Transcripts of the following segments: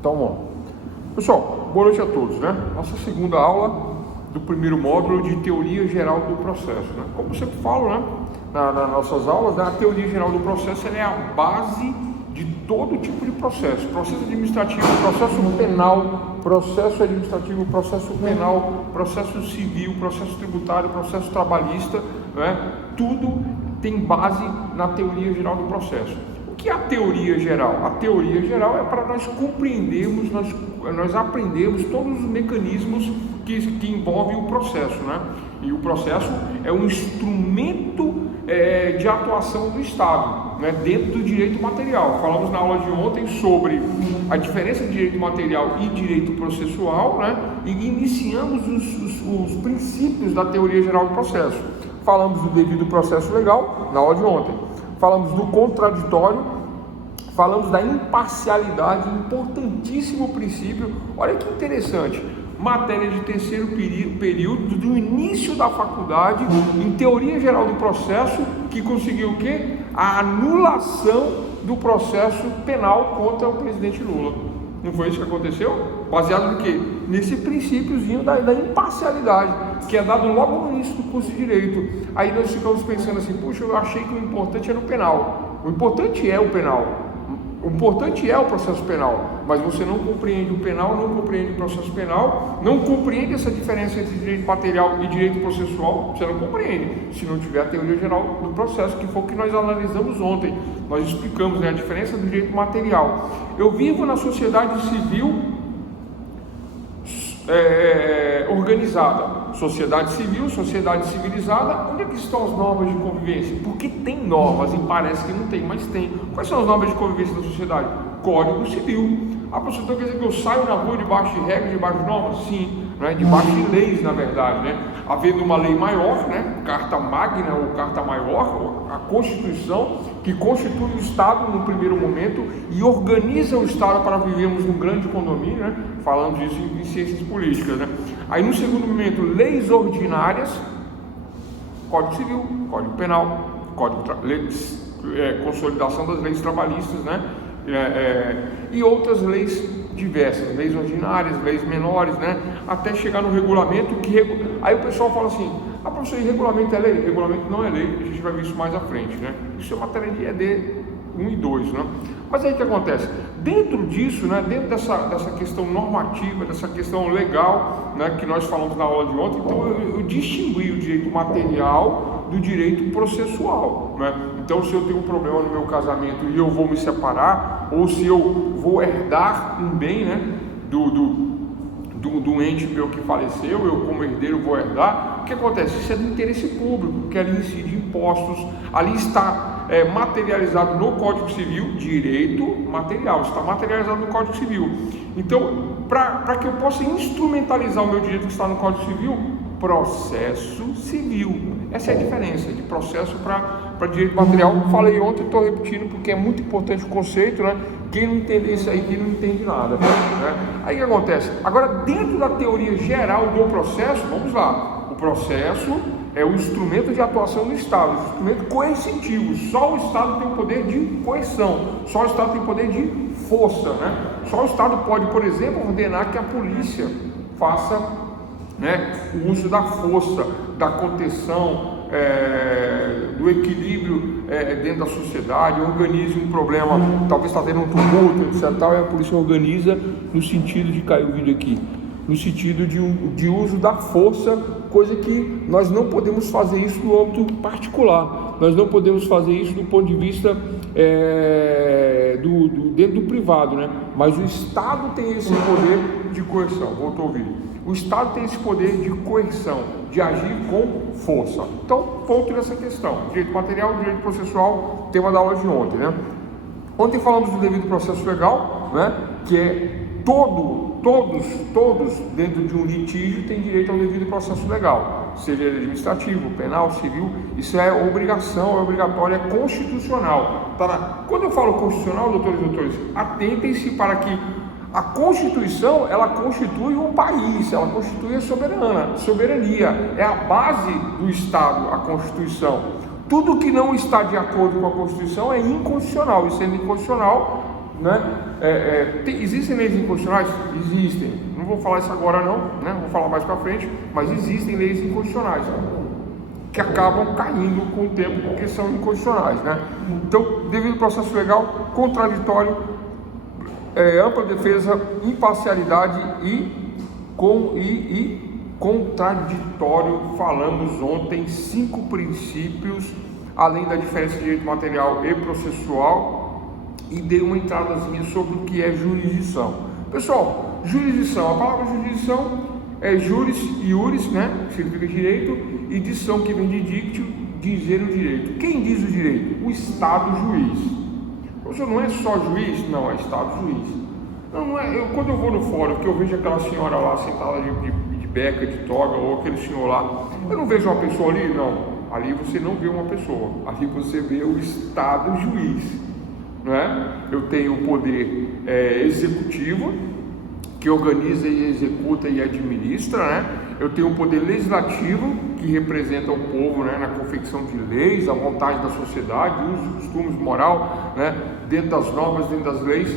Então, vamos lá. Pessoal, boa noite a todos, né? Nossa segunda aula do primeiro módulo de teoria geral do processo, né? Como eu sempre falo, né? Nas nossas aulas, né? A teoria geral do processo ela é a base de todo tipo de processo. Processo administrativo, processo penal, processo administrativo, processo penal, processo civil, processo tributário, processo trabalhista, né? Tudo tem base na teoria geral do processo. O que é a teoria geral? A teoria geral é para nós compreendermos, nós aprendermos todos os mecanismos que envolvem o processo, né? E o processo é um instrumento de atuação do Estado, né? Dentro do direito material. Falamos na aula de ontem sobre a diferença de direito material e direito processual, né? E iniciamos os princípios da teoria geral do processo. Falamos do devido processo legal na aula de ontem. Falamos do contraditório, falamos da imparcialidade, importantíssimo princípio. Olha que interessante, matéria de terceiro período do início da faculdade, em teoria geral do processo, que conseguiu o quê? A anulação do processo penal contra o presidente Lula. Não foi isso que aconteceu? Baseado no quê? Nesse princípiozinho da imparcialidade, que é dado logo no início do curso de Direito. Aí nós ficamos pensando assim, puxa, eu achei que o importante era o penal. O importante é o penal. O importante é o processo penal, mas você não compreende o penal, não compreende o processo penal, não compreende essa diferença entre direito material e direito processual, você não compreende, se não tiver a teoria geral do processo, que foi o que nós analisamos ontem. Nós explicamos, né, a diferença do direito material. Eu vivo na sociedade civil organizada, sociedade civil, sociedade civilizada. Onde é que estão as normas de convivência? Porque tem normas e parece que não tem, mas tem. Quais são as normas de convivência da sociedade? Código Civil. A pessoa então quer dizer que eu saio na rua debaixo de regras, debaixo de normas? Sim, né? Debaixo de leis, na verdade, né? Havendo uma lei maior, né? Carta Magna ou Carta Maior, a Constituição, que constitui o Estado no primeiro momento e organiza o Estado para vivermos num grande condomínio, né? Falando disso em ciências políticas, né? Aí no segundo momento, leis ordinárias, Código Civil, Código Penal, consolidação das leis trabalhistas, né? E outras leis diversas, leis ordinárias, leis menores, né? Até chegar no regulamento aí o pessoal fala assim, professor, e regulamento é lei? Regulamento não é lei, a gente vai ver isso mais à frente, né? Isso é matéria de ED 1 e 2, né? Mas aí o que acontece? Dentro disso, né, dentro dessa questão normativa, dessa questão legal, né, que nós falamos na aula de ontem, então eu distingui o direito material do direito processual, né? Então, se eu tenho um problema no meu casamento e eu vou me separar, ou se eu vou herdar um bem, né, do ente meu que faleceu, eu como herdeiro vou herdar, o que acontece? Isso é do interesse público, que ali incide impostos, ali está materializado no Código Civil, direito material, está materializado no Código Civil. Então, para que eu possa instrumentalizar o meu direito que está no Código Civil, processo civil. Essa é a diferença de processo para direito material. Falei ontem, estou repetindo porque é muito importante o conceito, né? Quem não entender isso aí, não entende nada, né? Aí o que acontece? Agora, dentro da teoria geral do processo, vamos lá. O processo é o instrumento de atuação do Estado, o instrumento coercitivo. Só o Estado tem poder de coerção, só o Estado tem poder de força, né? Só o Estado pode, por exemplo, ordenar que a polícia faça, né, o uso da força, da contenção, do equilíbrio dentro da sociedade, organize um problema, talvez está tendo um tumulto, etc. E a polícia organiza no sentido de cair o vídeo aqui, no sentido de uso da força, coisa que nós não podemos fazer isso no âmbito particular, nós não podemos fazer isso do ponto de vista dentro do privado, né? Mas o Estado tem esse poder de coerção. Voltou a ouvir. O Estado tem esse poder de coerção, de agir com força. Então, ponto nessa questão. Direito material, direito processual, tema da aula de ontem, né? Ontem falamos do devido processo legal, né? Que é todos dentro de um litígio têm direito ao devido processo legal, seja ele administrativo, penal, civil. Isso é obrigação, é obrigatório, é constitucional. Quando eu falo constitucional, doutores e doutores, atentem-se para que a Constituição, ela constitui um país, ela constitui a soberania, é a base do Estado, a Constituição. Tudo que não está de acordo com a Constituição é inconstitucional, e sendo inconstitucional, né? Existem leis inconstitucionais? Existem. Não vou falar isso agora não, né? Vou falar mais para frente, mas existem leis inconstitucionais que acabam caindo com o tempo porque são inconstitucionais, né? Então, devido ao processo legal, contraditório, ampla defesa, imparcialidade e contraditório. Falamos ontem 5 princípios, além da diferença de direito material e processual, e dei uma entradazinha sobre o que é jurisdição. Pessoal, jurisdição, a palavra jurisdição é juris, iuris, né? Significa direito, e dição, que vem de dictio, dizer o direito. Quem diz o direito? O Estado juiz. Você não é só juiz? Não, é Estado juiz. Não é. Quando eu vou no fórum, que eu vejo aquela senhora lá sentada de beca, de toga, ou aquele senhor lá, eu não vejo uma pessoa ali? Não. Ali você não vê uma pessoa. Ali você vê o Estado juiz. Não é? Eu tenho o poder executivo, que organiza e executa e administra, né? Eu tenho o poder legislativo, que representa o povo, né, na confecção de leis, a vontade da sociedade, usos, costumes, moral, né, dentro das normas, dentro das leis.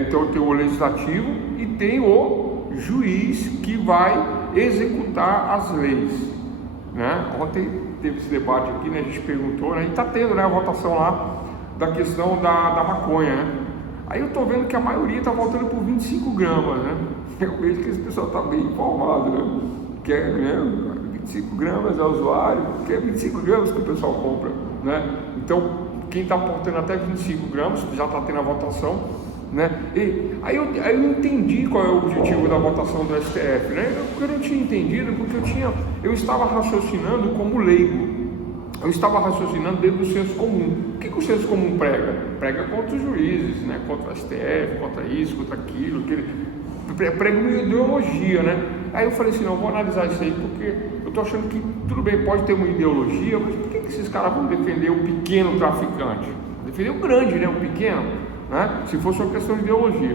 Então eu tenho o legislativo e tenho o juiz, que vai executar as leis, né? Ontem teve esse debate aqui, né? A gente perguntou, né? E está tendo, né, a votação lá da questão da maconha, né? Aí eu estou vendo que a maioria está voltando por 25 gramas, né? Eu vejo que esse pessoal está bem informado, né? Que é, né, 25 gramas é usuário, que é 25 gramas que o pessoal compra, né? Então, quem está portando até 25 gramas, já está tendo a votação, né? E aí eu entendi qual é o objetivo da votação do STF, né? Eu não tinha entendido, porque eu estava raciocinando como leigo. Eu estava raciocinando dentro do senso comum. O que o senso comum prega? Prega contra os juízes, né? Contra o STF, contra isso, contra aquilo, prega uma ideologia, né? Aí eu falei assim, não, eu vou analisar isso aí, porque eu estou achando que tudo bem, pode ter uma ideologia, mas por que esses caras vão defender o pequeno traficante? Defender o grande, né? O pequeno, né? Se fosse uma questão de ideologia,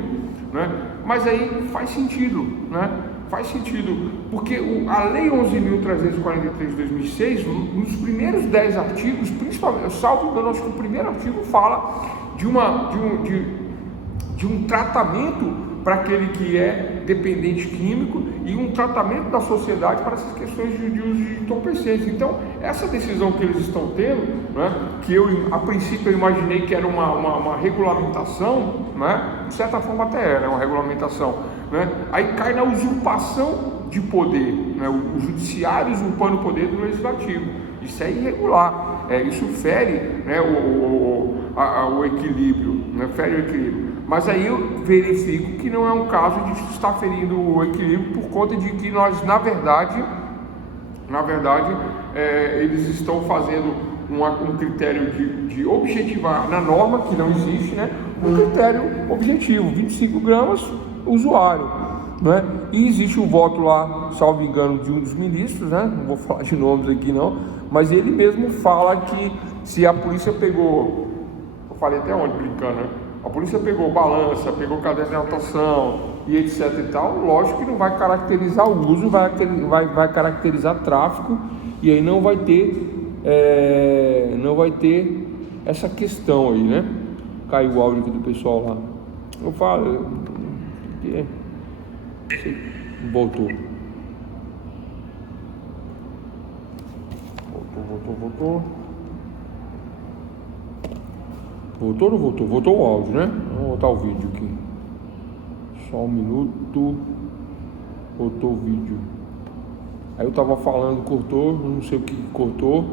né? Mas aí faz sentido, né? Faz sentido, porque a Lei 11.343 de 2006, nos primeiros 10 artigos, principalmente, salvo engano, acho que o primeiro artigo fala de um tratamento para aquele que é dependente químico e um tratamento da sociedade para essas questões de uso de entorpecentes. Então, essa decisão que eles estão tendo, né, que a princípio eu imaginei que era uma regulamentação, né, de certa forma até era uma regulamentação, né, aí cai na usurpação de poder, né, o judiciário usurpando o poder do legislativo. Isso é irregular, isso fere, né, o equilíbrio, né, fere o equilíbrio. Mas aí eu verifico que não é um caso de estar ferindo o equilíbrio, por conta de que nós, na verdade, eles estão fazendo um critério de objetivar na norma, que não existe, né? Um critério objetivo, 25 gramas, usuário, né? E existe um voto lá, salvo engano, de um dos ministros, né? Não vou falar de nomes aqui não, mas ele mesmo fala que se a polícia pegou, eu falei até onde brincando, né? A polícia pegou balança, pegou caderno de anotação e etc e tal, lógico que não vai caracterizar o uso, vai caracterizar tráfico, e aí não vai ter essa questão aí, né? Caiu o áudio aqui do pessoal lá. Eu falo, voltou. Voltou ou não voltou? Voltou o áudio, né? Vamos botar o vídeo aqui. Só um minuto. Voltou o vídeo. Aí eu tava falando, cortou, não sei o que cortou.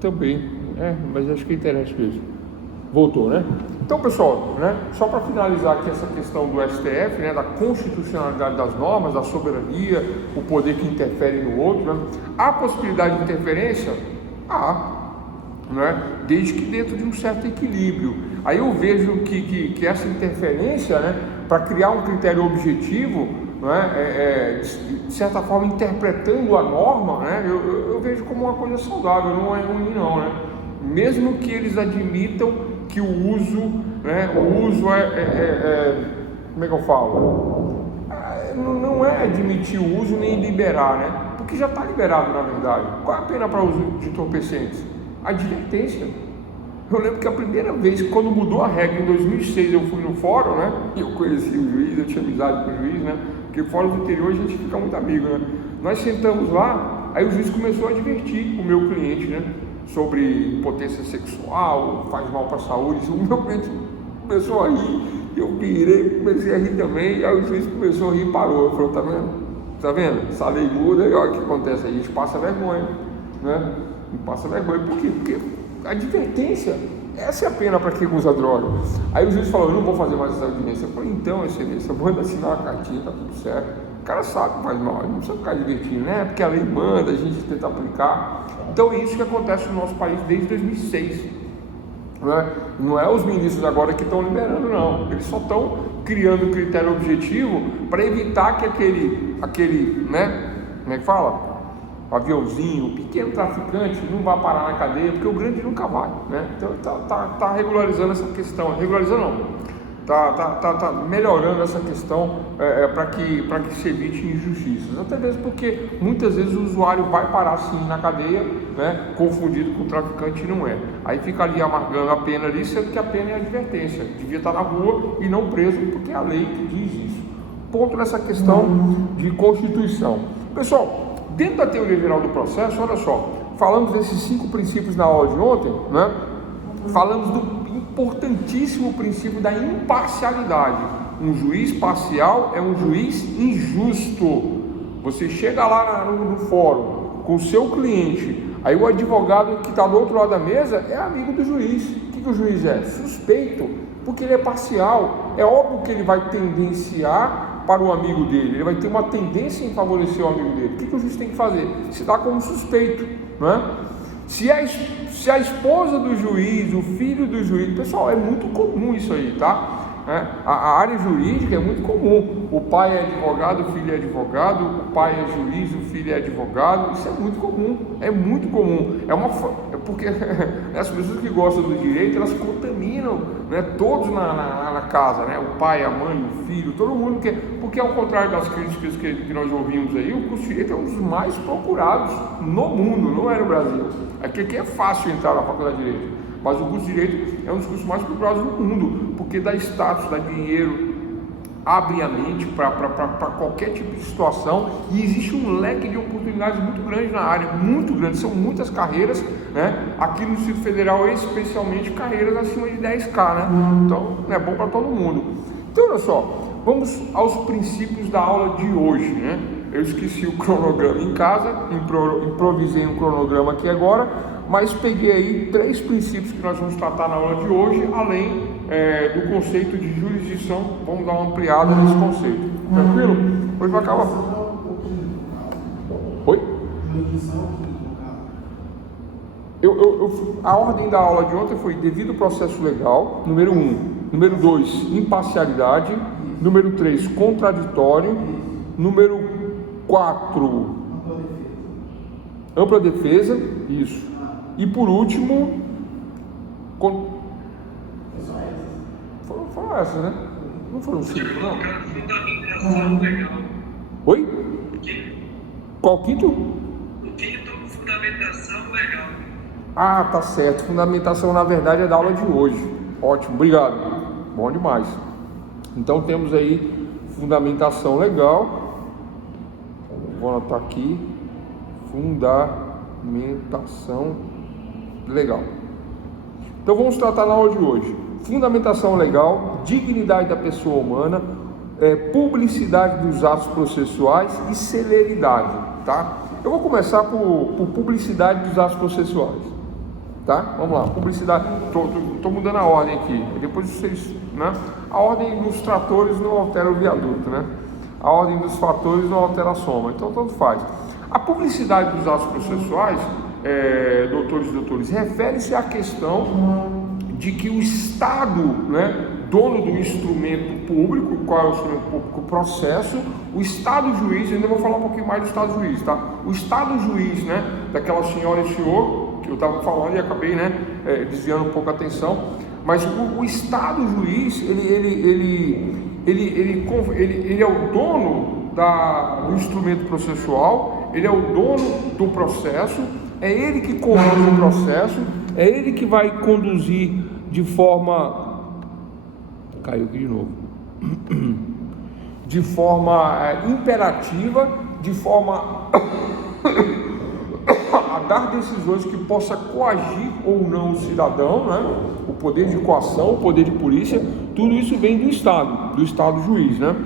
Também. Mas acho que interessa mesmo. Voltou, né? Então, pessoal, né? Só para finalizar aqui essa questão do STF, né? Da constitucionalidade das normas, da soberania, o poder que interfere no outro, né? Há possibilidade de interferência? Né? Desde que dentro de um certo equilíbrio. Aí eu vejo que essa interferência, né, para criar um critério objetivo, né, de certa forma interpretando a norma, né, eu vejo como uma coisa saudável, não é ruim não, né? Mesmo que eles admitam que o uso, né, como é que eu falo? Não é admitir o uso nem liberar, né? Porque já está liberado na verdade. Qual é a pena para uso de entorpecentes? Advertência. Eu lembro que a primeira vez, quando mudou a regra, em 2006, eu fui no fórum, né? E eu conheci o juiz, eu tinha amizade com o juiz, né? Porque fora do interior a gente fica muito amigo, né? Nós sentamos lá, aí o juiz começou a advertir o meu cliente, né? Sobre impotência sexual, faz mal para a saúde. O meu cliente começou a rir, eu virei, comecei a rir também, aí o juiz começou a rir e parou. Eu falei, tá vendo? Tá vendo? Essa lei muda e olha o que acontece aí, a gente passa vergonha, né? Não passa vergonha. Por quê? Porque a advertência, essa é a pena para quem usa droga. Aí o juiz falou, eu não vou fazer mais essa audiência. Eu falei, então, excelência, manda assinar uma cartinha, tá tudo certo. O cara sabe que faz mal, não precisa ficar divertindo, né? Porque a lei manda, a gente tenta aplicar. Então é isso que acontece no nosso país desde 2006. Não é os ministros agora que estão liberando, não. Eles só estão criando um critério objetivo para evitar que aquele, né? Como é que fala? O aviãozinho, o pequeno traficante não vai parar na cadeia, porque o grande nunca vai, né? Então tá regularizando essa questão. Regularizando não. Tá melhorando essa questão para que se evite injustiças, até mesmo porque muitas vezes o usuário vai parar sim na cadeia, né, confundido com o traficante e não é. Aí fica ali amargando a pena ali, sendo que a pena é advertência, devia estar na rua e não preso, porque é a lei que diz isso. Ponto nessa questão de Constituição. Pessoal, dentro da teoria geral do processo, olha só, falamos desses 5 princípios na aula de ontem, né? Falamos do importantíssimo princípio da imparcialidade. Um juiz parcial é um juiz injusto. Você chega lá no fórum com o seu cliente, aí o advogado que está do outro lado da mesa é amigo do juiz. O que o juiz é? Suspeito, porque ele é parcial. É óbvio que ele vai tendenciar para o amigo dele, ele vai ter uma tendência em favorecer o amigo dele. O que o juiz tem que fazer? Se dá como suspeito, não é? Se a esposa do juiz, o filho do juiz, pessoal, é muito comum isso aí, tá? A área jurídica é muito comum. O pai é advogado, o filho é advogado, o pai é juiz, o filho é advogado. Isso é muito comum, é muito comum. Porque as pessoas que gostam do direito, elas contaminam, né, todos na casa, né? O pai, a mãe, o filho, todo mundo quer. Porque ao contrário das críticas que nós ouvimos aí, o curso de direito é um dos mais procurados no mundo, não é no Brasil. Aqui é fácil entrar na faculdade de direito. Mas o curso de Direito é um dos cursos mais procurados do mundo, porque dá status, dá dinheiro, abre a mente para qualquer tipo de situação, e existe um leque de oportunidades muito grande na área, muito grande, são muitas carreiras, né? Aqui no Distrito Federal, especialmente carreiras acima de 10K, né? Então é bom para todo mundo. Então olha só, vamos aos princípios da aula de hoje, né? Eu esqueci o cronograma em casa, improvisei um cronograma aqui agora, mas peguei aí 3 princípios que nós vamos tratar na aula de hoje, além do conceito de jurisdição. Vamos dar uma ampliada nesse conceito. Tranquilo? Hoje vai acabar. Oi? A ordem da aula de ontem foi devido processo legal, número 1. Número 2, imparcialidade. Número 3, contraditório. Número 4, ampla defesa. Isso. E por último, foram essas, né? Não foram 5, não? Fundamentação legal. Oi? Qual quinto? O quinto, fundamentação legal. Ah, tá certo. Fundamentação, na verdade, é da aula de hoje. Ótimo, obrigado. Bom demais. Então temos aí fundamentação legal. Vou anotar aqui. Fundamentação legal. Então vamos tratar na aula de hoje. Fundamentação legal, dignidade da pessoa humana, publicidade dos atos processuais e celeridade, tá? Eu vou começar por publicidade dos atos processuais, tá? Vamos lá, publicidade. Tô mudando a ordem aqui. Depois vocês, né? A ordem dos tratores não altera o viaduto, né? A ordem dos fatores não altera a soma. Então tanto faz. A publicidade dos atos processuais, doutores e doutores, refere-se à questão de que o Estado, né, dono do instrumento público, qual é o instrumento público? O processo, o Estado juiz, ainda vou falar um pouquinho mais do Estado juiz, tá? O Estado juiz, né, daquela senhora e senhor, que eu estava falando e acabei, né, desviando um pouco a atenção, mas o Estado juiz, ele é o dono do instrumento processual, ele é o dono do processo, é ele que comanda o processo, É ele que vai conduzir de forma... Caiu aqui de novo. De forma imperativa, de forma a dar decisões que possa coagir ou não o cidadão, né? O poder de coação, o poder de polícia, tudo isso vem do Estado juiz, né?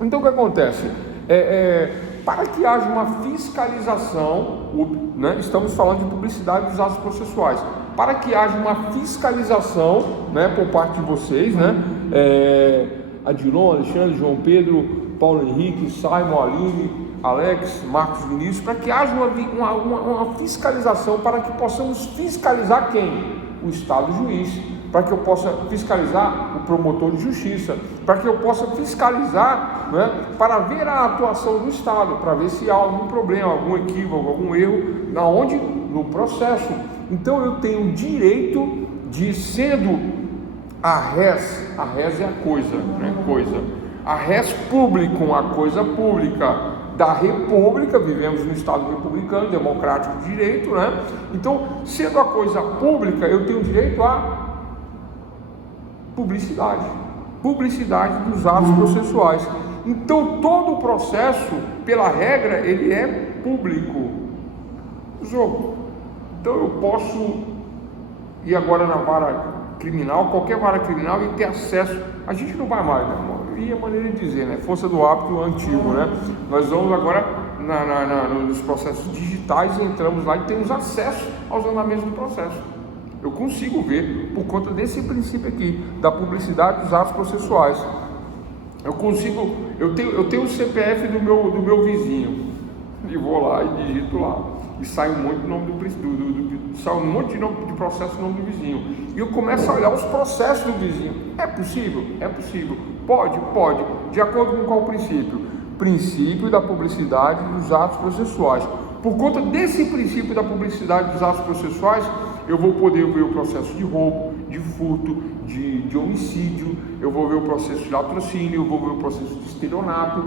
Então o que acontece? Para que haja uma fiscalização, né? Estamos falando de publicidade dos atos processuais, para que haja uma fiscalização, né, por parte de vocês, né? Adilon, Alexandre, João Pedro, Paulo Henrique, Simon, Aline, Alex, Marcos Vinícius, para que haja uma fiscalização, para que possamos fiscalizar quem? O Estado juiz, para que eu possa fiscalizar o promotor de justiça, para que eu possa fiscalizar, né, para ver a atuação do Estado, para ver se há algum problema, algum equívoco, algum erro, onde? No processo. Então eu tenho direito de, sendo a res é a coisa, né? A res publicum, a coisa pública da república, vivemos no Estado republicano, democrático de direito, né? Então, sendo a coisa pública, eu tenho direito à publicidade dos atos processuais. Então, todo o processo, pela regra, ele é público. Então, eu posso ir agora na vara criminal, qualquer vara criminal, e ter acesso. A gente não vai mais, né? E a maneira de dizer, né? Força do hábito antigo, né? Nós vamos agora nos processos digitais, entramos lá e temos acesso aos andamentos do processo. Eu consigo ver, por conta desse princípio aqui, da publicidade dos atos processuais. Eu tenho o CPF do meu vizinho, e vou lá e digito lá, e sai um monte de nome sai um monte de nome de processo no nome do vizinho, e eu começo a olhar os processos do vizinho. É possível? É possível. Pode. De acordo com qual princípio? Princípio da publicidade dos atos processuais. Por conta desse princípio da publicidade dos atos processuais, eu vou poder ver o processo de roubo, de furto, de homicídio, eu vou ver o processo de latrocínio, eu vou ver o processo de estelionato.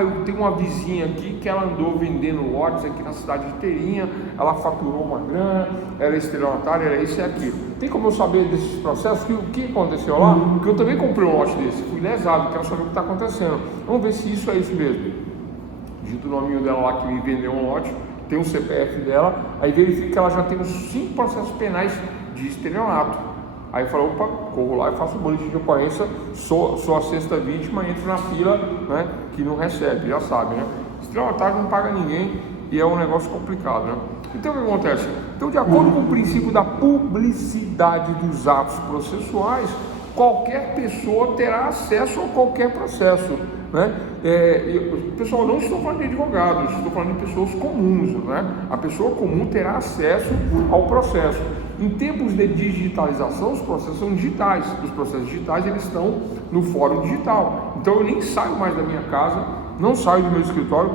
Eu tenho uma vizinha aqui que ela andou vendendo lotes aqui na cidade inteirinha, ela faturou uma grana, ela é estelionatária, era isso e aquilo. Tem como eu saber desses processos? O que aconteceu lá? Porque eu também comprei um lote desse, fui lesado, quero saber o que está acontecendo. Vamos ver se isso é isso mesmo. Digito o nominho dela lá que me vendeu um lote, tem um CPF dela, aí verifica que ela já tem uns 5 processos penais de estelionato. Aí fala, opa, corro lá e faço o boletim de ocorrência, sou a sexta vítima, entro na fila, né, que não recebe, já sabe, né? Estelionatário não paga ninguém e é um negócio complicado, né? Então o que acontece? Então, de acordo com o princípio da publicidade dos atos processuais, qualquer pessoa terá acesso a qualquer processo, né? Pessoal, não estou falando de advogados, estou falando de pessoas comuns, né? A pessoa comum terá acesso ao processo. Em tempos de digitalização, os processos são digitais. Os processos digitais, eles estão no fórum digital. Então eu nem saio mais da minha casa, não saio do meu escritório.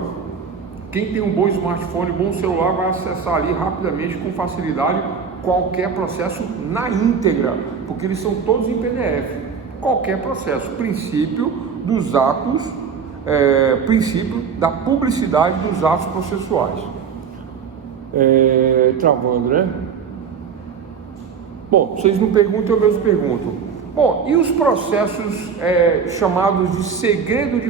Quem tem um bom smartphone, bom celular, vai acessar ali rapidamente, com facilidade, qualquer processo na íntegra, porque eles são todos em PDF. Qualquer processo, princípio dos atos, princípio da publicidade dos atos processuais. Travando, né? Bom, vocês não perguntam, eu mesmo pergunto. Bom, e os processos chamados de segredo de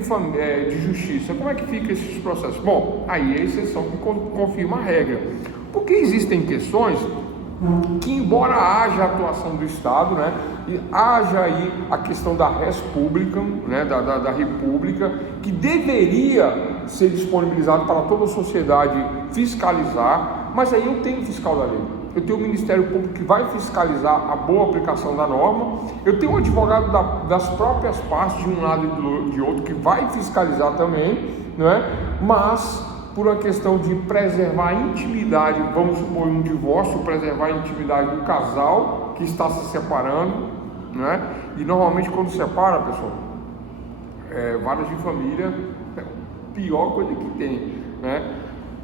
justiça? Como é que fica esses processos? Bom, aí é a exceção que confirma a regra. Porque existem questões que, embora haja a atuação do Estado, né, e haja aí a questão da res publicam, né, da república, que deveria ser disponibilizado para toda a sociedade fiscalizar, mas aí eu tenho fiscal da lei. Eu tenho o Ministério Público que vai fiscalizar a boa aplicação da norma, eu tenho um advogado das próprias partes, de um lado e de outro, que vai fiscalizar também, né? Mas por uma questão de preservar a intimidade, vamos supor um divórcio, preservar a intimidade do casal que está se separando, né? E normalmente quando separa, pessoal, varas de família é a pior coisa que tem, né?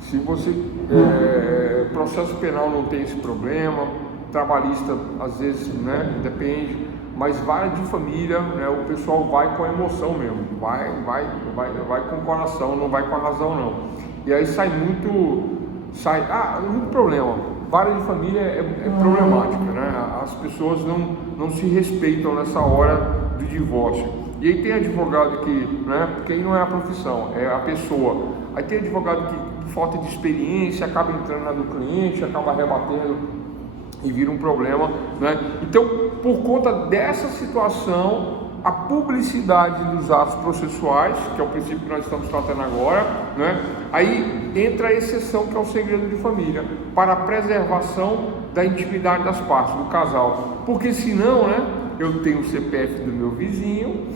Se você, processo penal não tem esse problema, trabalhista às vezes, né, depende, mas vara de família, né, o pessoal vai com a emoção mesmo, vai com o coração, não vai com a razão não. E aí sai muito problema. vara de família é problemática, né? As pessoas não se respeitam nessa hora do divórcio. E aí tem advogado que, né? Porque aí não é a profissão, é a pessoa. Aí tem advogado que, por falta de experiência, acaba entrando na do cliente, acaba rebatendo e vira um problema, né? Então, por conta dessa situação, a publicidade dos atos processuais, que é o princípio que nós estamos tratando agora, né? Aí entra a exceção, que é o segredo de família, para a preservação da intimidade das partes, do casal. Porque senão, né, eu tenho o CPF do meu vizinho,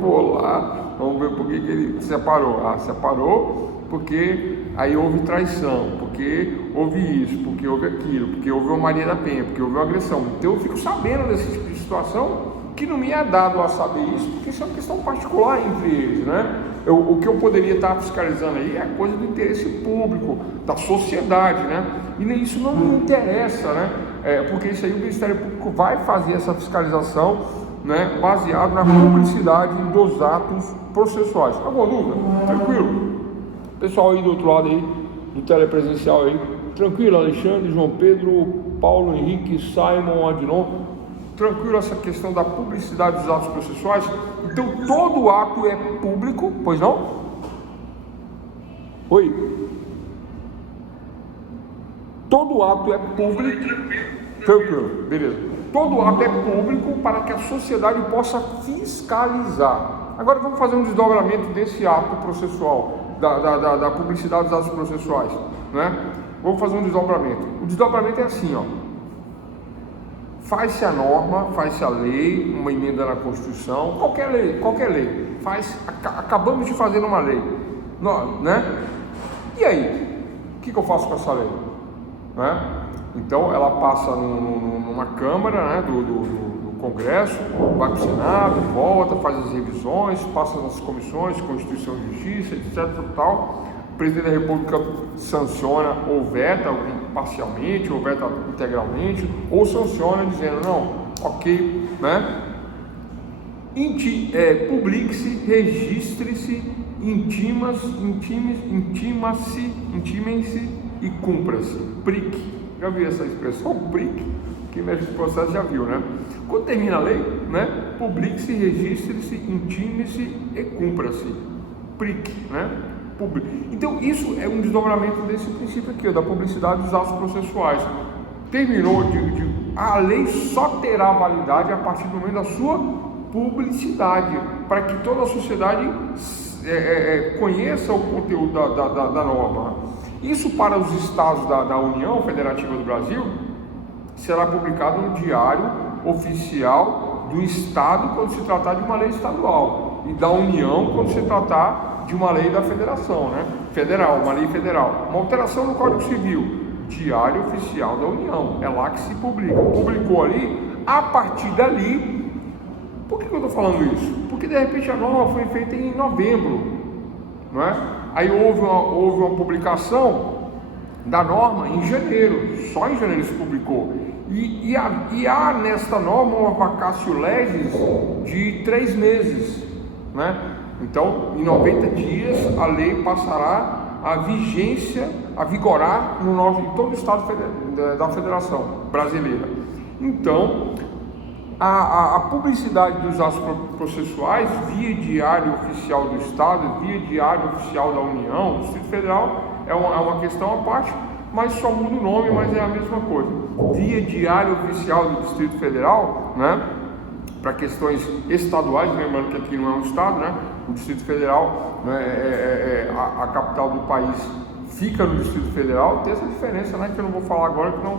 vou lá, vamos ver por que ele separou. Ah, separou porque aí houve traição, porque houve isso, porque houve aquilo, porque houve uma Maria da Penha, porque houve uma agressão. Então eu fico sabendo desse tipo de situação, que não me é dado a saber isso, porque isso é uma questão particular entre eles, né? O que eu poderia estar fiscalizando aí é coisa do interesse público, da sociedade, né? E isso não me interessa, né? Porque isso aí o Ministério Público vai fazer essa fiscalização, né? Baseado na publicidade dos atos processuais. Alguma dúvida? Tranquilo? Pessoal aí do outro lado aí, do telepresencial aí, tranquilo? Alexandre, João Pedro, Paulo Henrique, Simon, Adilon. Tranquilo essa questão da publicidade dos atos processuais? Então todo ato é público, pois não? Oi? Todo ato é público. Tranquilo, beleza. Todo ato é público para que a sociedade possa fiscalizar. Agora vamos fazer um desdobramento desse ato processual, da publicidade dos atos processuais, né? Vamos fazer um desdobramento. O desdobramento é assim, ó. Faz-se a norma, faz-se a lei, uma emenda na Constituição, qualquer lei, acabamos de fazer uma lei, né? E aí, o que eu faço com essa lei? Né? Então ela passa numa Câmara, né, do Congresso, vai para o Senado, volta, faz as revisões, passa nas comissões, Constituição e Justiça, etc. Tal. O presidente da República sanciona ou veta parcialmente, ou veta integralmente, ou sanciona dizendo, não, ok, né? Publique-se, registre-se, intimem-se e cumpra-se. PRIC. Já viu essa expressão? PRIC. Quem mexe no processo já viu, né? Quando termina a lei, né? Publique-se, registre-se, intime-se e cumpra-se. PRIC, né? Então isso é um desdobramento desse princípio aqui, da publicidade dos atos processuais. Terminou a lei só terá validade a partir do momento da sua publicidade, para que toda a sociedade conheça o conteúdo da norma. Isso para os estados da União Federativa do Brasil será publicado no Diário Oficial do Estado quando se tratar de uma lei estadual, e da União quando se tratar de uma lei da federação, né? Federal, uma lei federal. Uma alteração no Código Civil, Diário Oficial da União, é lá que se publica. Publicou ali, a partir dali. Por que eu estou falando isso? Porque de repente a norma foi feita em novembro, não é? Aí houve uma publicação da norma em janeiro, só em janeiro se publicou. E há nesta norma uma vacatio legis de 3 meses, né? Então, em 90 dias, a lei passará a vigorar em todo o estado da Federação Brasileira. Então, a publicidade dos atos processuais, via Diário Oficial do Estado, via Diário Oficial da União, do Distrito Federal, é uma questão à parte, mas só muda o nome, mas é a mesma coisa. Via Diário Oficial do Distrito Federal, né? Para questões estaduais, lembrando que aqui não é um estado, né? O Distrito Federal, né, a capital do país fica no Distrito Federal, tem essa diferença, né? Que eu não vou falar agora, que não,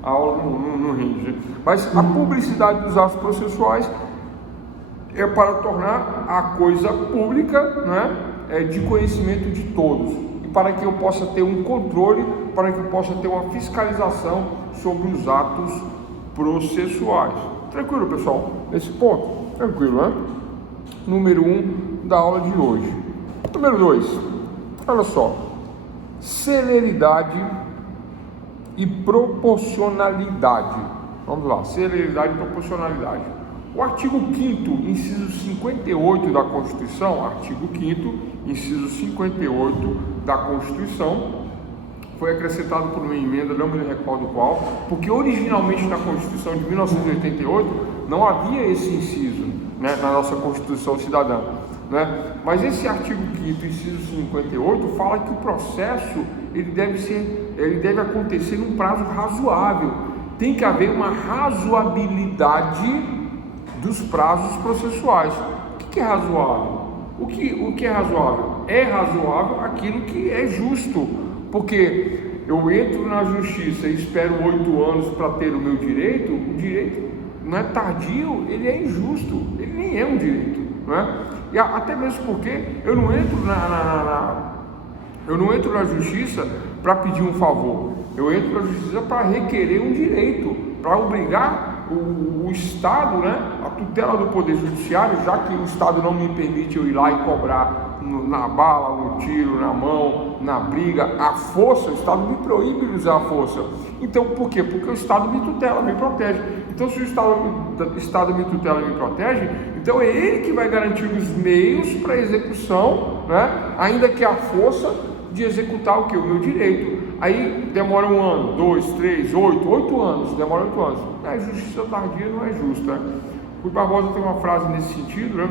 a aula não rende. Mas a publicidade dos atos processuais é para tornar a coisa pública, né? De conhecimento de todos, e para que eu possa ter um controle, para que eu possa ter uma fiscalização sobre os atos processuais. Tranquilo, pessoal? Nesse ponto? Tranquilo, né? Número 1 da aula de hoje. Número 2, olha só. Celeridade e proporcionalidade. Vamos lá, celeridade e proporcionalidade. O artigo 5º, inciso 58 da Constituição, artigo 5º, inciso 58 da Constituição, foi acrescentado por uma emenda, não me recordo qual, porque originalmente na Constituição de 1988 não havia esse inciso, né, na nossa Constituição Cidadã, né? Mas esse artigo 5º, inciso 58, fala que o processo ele deve acontecer num prazo razoável. Tem que haver uma razoabilidade dos prazos processuais. O que é razoável? O que é razoável? É razoável aquilo que é justo, porque eu entro na justiça e espero 8 anos para ter o meu direito. O direito não é tardio, ele é injusto, ele nem é um direito, não é? E até mesmo porque eu não entro na justiça para pedir um favor, eu entro na justiça para requerer um direito, para obrigar o Estado, né, a tutela do Poder Judiciário, já que o Estado não me permite eu ir lá e cobrar na bala, no tiro, na mão, na briga, a força. O Estado me proíbe de usar a força. Então, por quê? Porque o Estado me tutela, me protege. Então, se o Estado me tutela e me protege, então é ele que vai garantir os meios para a execução, né, ainda que a força de executar o que? O meu direito. Aí demora 1 ano, 2, 3, 8 anos, demora 8 anos. A justiça tardia não é justa, né? O Barbosa tem uma frase nesse sentido, né?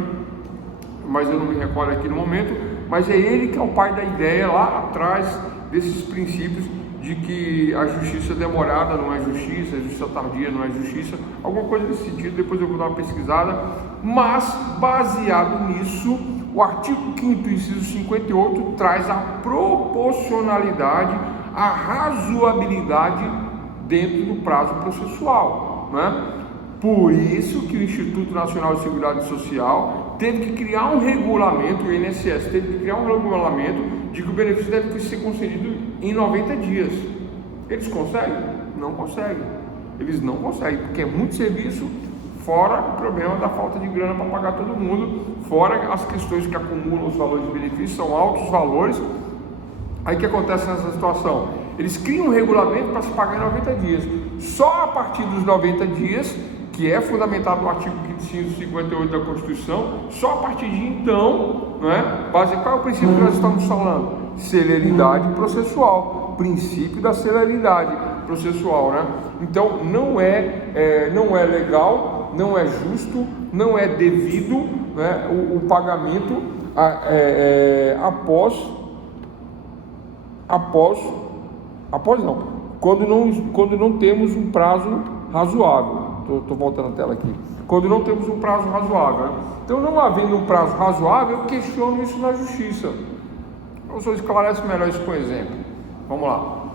Mas eu não me recordo aqui no momento, mas é ele que é o pai da ideia lá atrás desses princípios de que a justiça demorada não é justiça, a justiça tardia não é justiça, alguma coisa nesse sentido. Depois eu vou dar uma pesquisada, mas baseado nisso, o artigo 5º, inciso 58, traz a proporcionalidade, a razoabilidade dentro do prazo processual, né? Por isso que o Instituto Nacional de Seguridade Social teve que criar um regulamento, o INSS teve que criar um regulamento de que o benefício deve ser concedido em 90 dias. Eles conseguem? Não conseguem. Eles não conseguem, porque é muito serviço, fora o problema da falta de grana para pagar todo mundo, fora as questões que acumulam os valores de benefício, são altos valores. Aí o que acontece nessa situação? Eles criam um regulamento para se pagar em 90 dias. Só a partir dos 90 dias, que é fundamentado no artigo 558 da Constituição, só a partir de então, né, qual é o princípio que nós estamos falando? Celeridade processual, princípio da celeridade processual, né? Então não é legal, não é justo, não é devido, né, o pagamento quando não temos um prazo razoável. Estou voltando a tela aqui. Quando não temos um prazo razoável, né? Então, não havendo um prazo razoável, eu questiono isso na justiça. O professor esclarece melhor isso com exemplo. Vamos lá.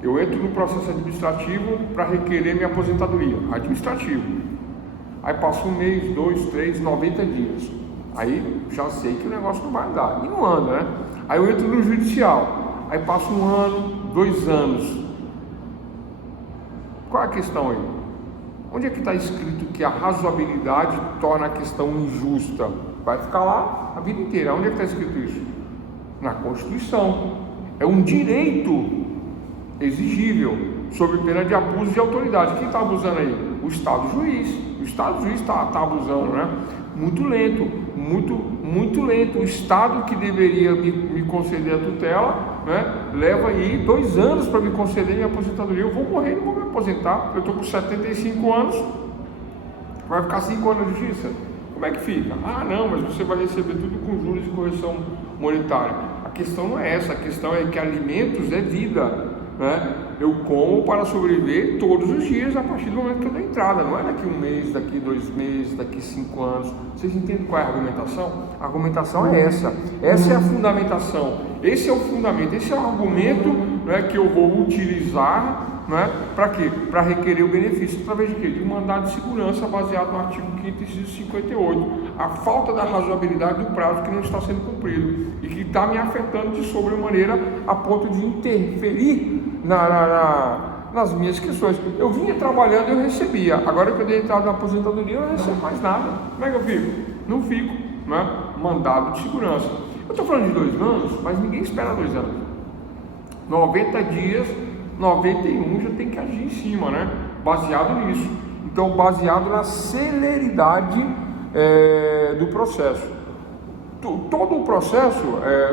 Eu entro no processo administrativo para requerer minha aposentadoria. Administrativo. Aí passa 1 mês, 2, 3, 90 dias. Aí já sei que o negócio não vai andar. E não anda, né? Aí eu entro no judicial. Aí passa 1 ano, 2 anos. Qual é a questão aí? Onde é que está escrito que a razoabilidade torna a questão injusta? Vai ficar lá a vida inteira. Onde é que está escrito isso? Na Constituição. É um direito exigível, sob pena de abuso de autoridade. Quem está abusando aí? O Estado juiz. O Estado juiz está abusando, né? Muito lento, muito lento. O Estado que deveria me conceder a tutela, né, leva aí 2 anos para me conceder minha aposentadoria. Eu vou morrer e não vou me aposentar. Eu estou com 75 anos, vai ficar 5 anos de justiça. Como é que fica? Ah, não, mas você vai receber tudo com juros e correção monetária. A questão não é essa, a questão é que alimentos é vida, né? Eu como para sobreviver todos os dias a partir do momento que eu dou entrada. Não é daqui 1 mês, daqui 2 meses, daqui 5 anos. Vocês entendem qual é a argumentação? A argumentação é essa. Essa é a fundamentação. Esse é o fundamento. Esse é o argumento, né, que eu vou utilizar, né, para quê? Para requerer o benefício através de quê? De um mandado de segurança baseado no artigo 5º, inciso 58. A falta da razoabilidade do prazo que não está sendo cumprido e que está me afetando de sobremaneira a ponto de interferir nas minhas questões. Eu vinha trabalhando e eu recebia. Agora que eu dei entrada na aposentadoria, eu não recebo mais nada. Como é que eu fico? Não fico, né? Mandado de segurança. Eu estou falando de 2 anos, mas ninguém espera 2 anos. 90 dias, 91 já tem que agir em cima, né? Baseado nisso. Então, baseado na celeridade do processo. todo o processo,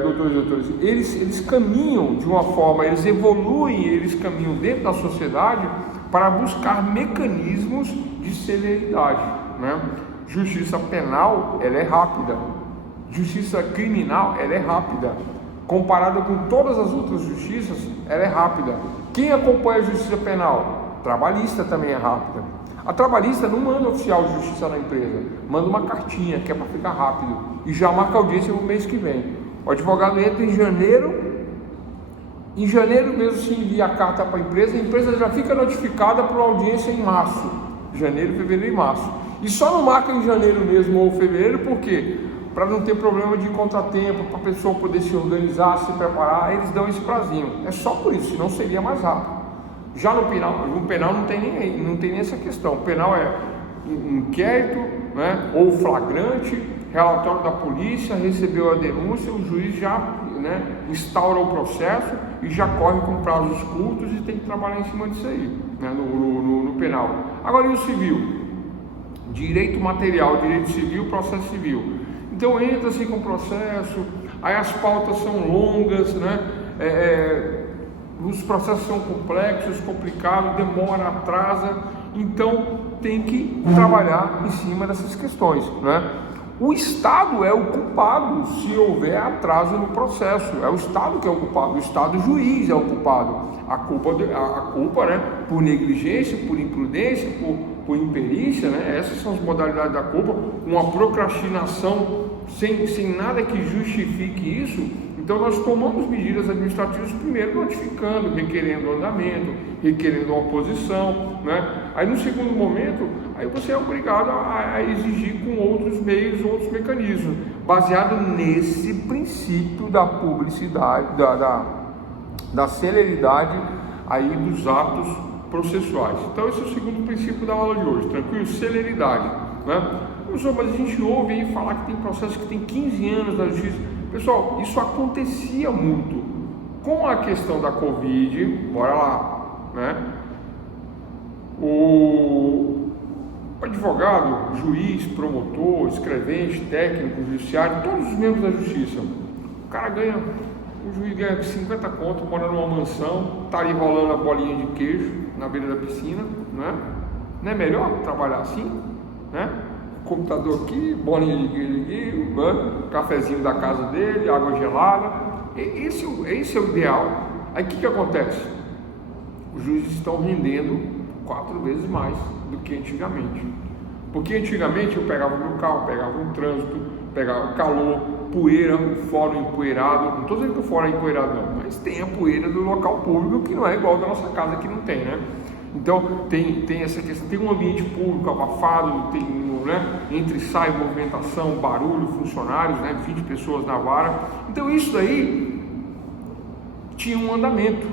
doutores e doutores, eles caminham de uma forma, eles evoluem, eles caminham dentro da sociedade para buscar mecanismos de celeridade, né? Justiça penal, ela é rápida. Justiça criminal, ela é rápida. Comparada com todas as outras justiças, ela é rápida. Quem acompanha a justiça penal? Trabalhista também é rápida. A trabalhista não manda oficial de justiça na empresa, manda uma cartinha que é para ficar rápido e já marca audiência no mês que vem. O advogado entra em janeiro mesmo se envia a carta para a empresa já fica notificada para uma audiência em março, janeiro, fevereiro e março. E só não marca em janeiro mesmo ou fevereiro, por quê? Para não ter problema de contratempo, para a pessoa poder se organizar, se preparar, eles dão esse prazinho. É só por isso, senão seria mais rápido. Já no penal não tem nem essa questão. O penal é inquérito, né, ou flagrante, relatório da polícia, recebeu a denúncia, o juiz já, né, instaura o processo e já corre com prazos curtos e tem que trabalhar em cima disso aí, né, no penal. Agora, e o civil? Direito material, direito civil, processo civil. Então entra-se com o processo, aí as pautas são longas, né? Os processos são complexos, complicados, demora, atrasa, então tem que trabalhar em cima dessas questões, né? O Estado é o culpado se houver atraso no processo, é o Estado que é o culpado, o Estado juiz é o culpado. A culpa, né, por negligência, por imprudência, por imperícia, né? Essas são as modalidades da culpa, uma procrastinação sem nada que justifique isso. Então nós tomamos medidas administrativas, primeiro notificando, requerendo andamento, requerendo uma oposição, né? Aí no segundo momento, aí você é obrigado a exigir com outros meios, outros mecanismos, baseado nesse princípio da publicidade, da celeridade aí dos atos processuais. Então esse é o segundo princípio da aula de hoje, tranquilo? Celeridade, né? Mas a gente ouve aí falar que tem processos que tem 15 anos na justiça. Pessoal, isso acontecia muito. Com a questão da Covid, bora lá, né? O advogado, juiz, promotor, escrevente, técnico, judiciário, todos os membros da justiça, o cara ganha, o juiz ganha 50 conto, mora numa mansão, tá ali rolando a bolinha de queijo na beira da piscina, né? Não é melhor trabalhar assim, né? Computador aqui, bolinha de queijo aqui, né? Cafezinho da casa dele, água gelada. Esse é o ideal. Aí o que acontece? Os juízes estão rendendo 4 vezes mais do que antigamente. Porque antigamente eu pegava meu carro, pegava um trânsito, pegava calor, poeira, um fórum empoeirado. Não estou dizendo que o fórum é empoeirado não, mas tem a poeira do local público que não é igual da nossa casa, que não tem, né? Então tem essa questão, tem um ambiente público abafado, tem, né, entre e sai, movimentação, barulho, funcionários, né, 20 pessoas na vara. Então isso daí tinha um andamento.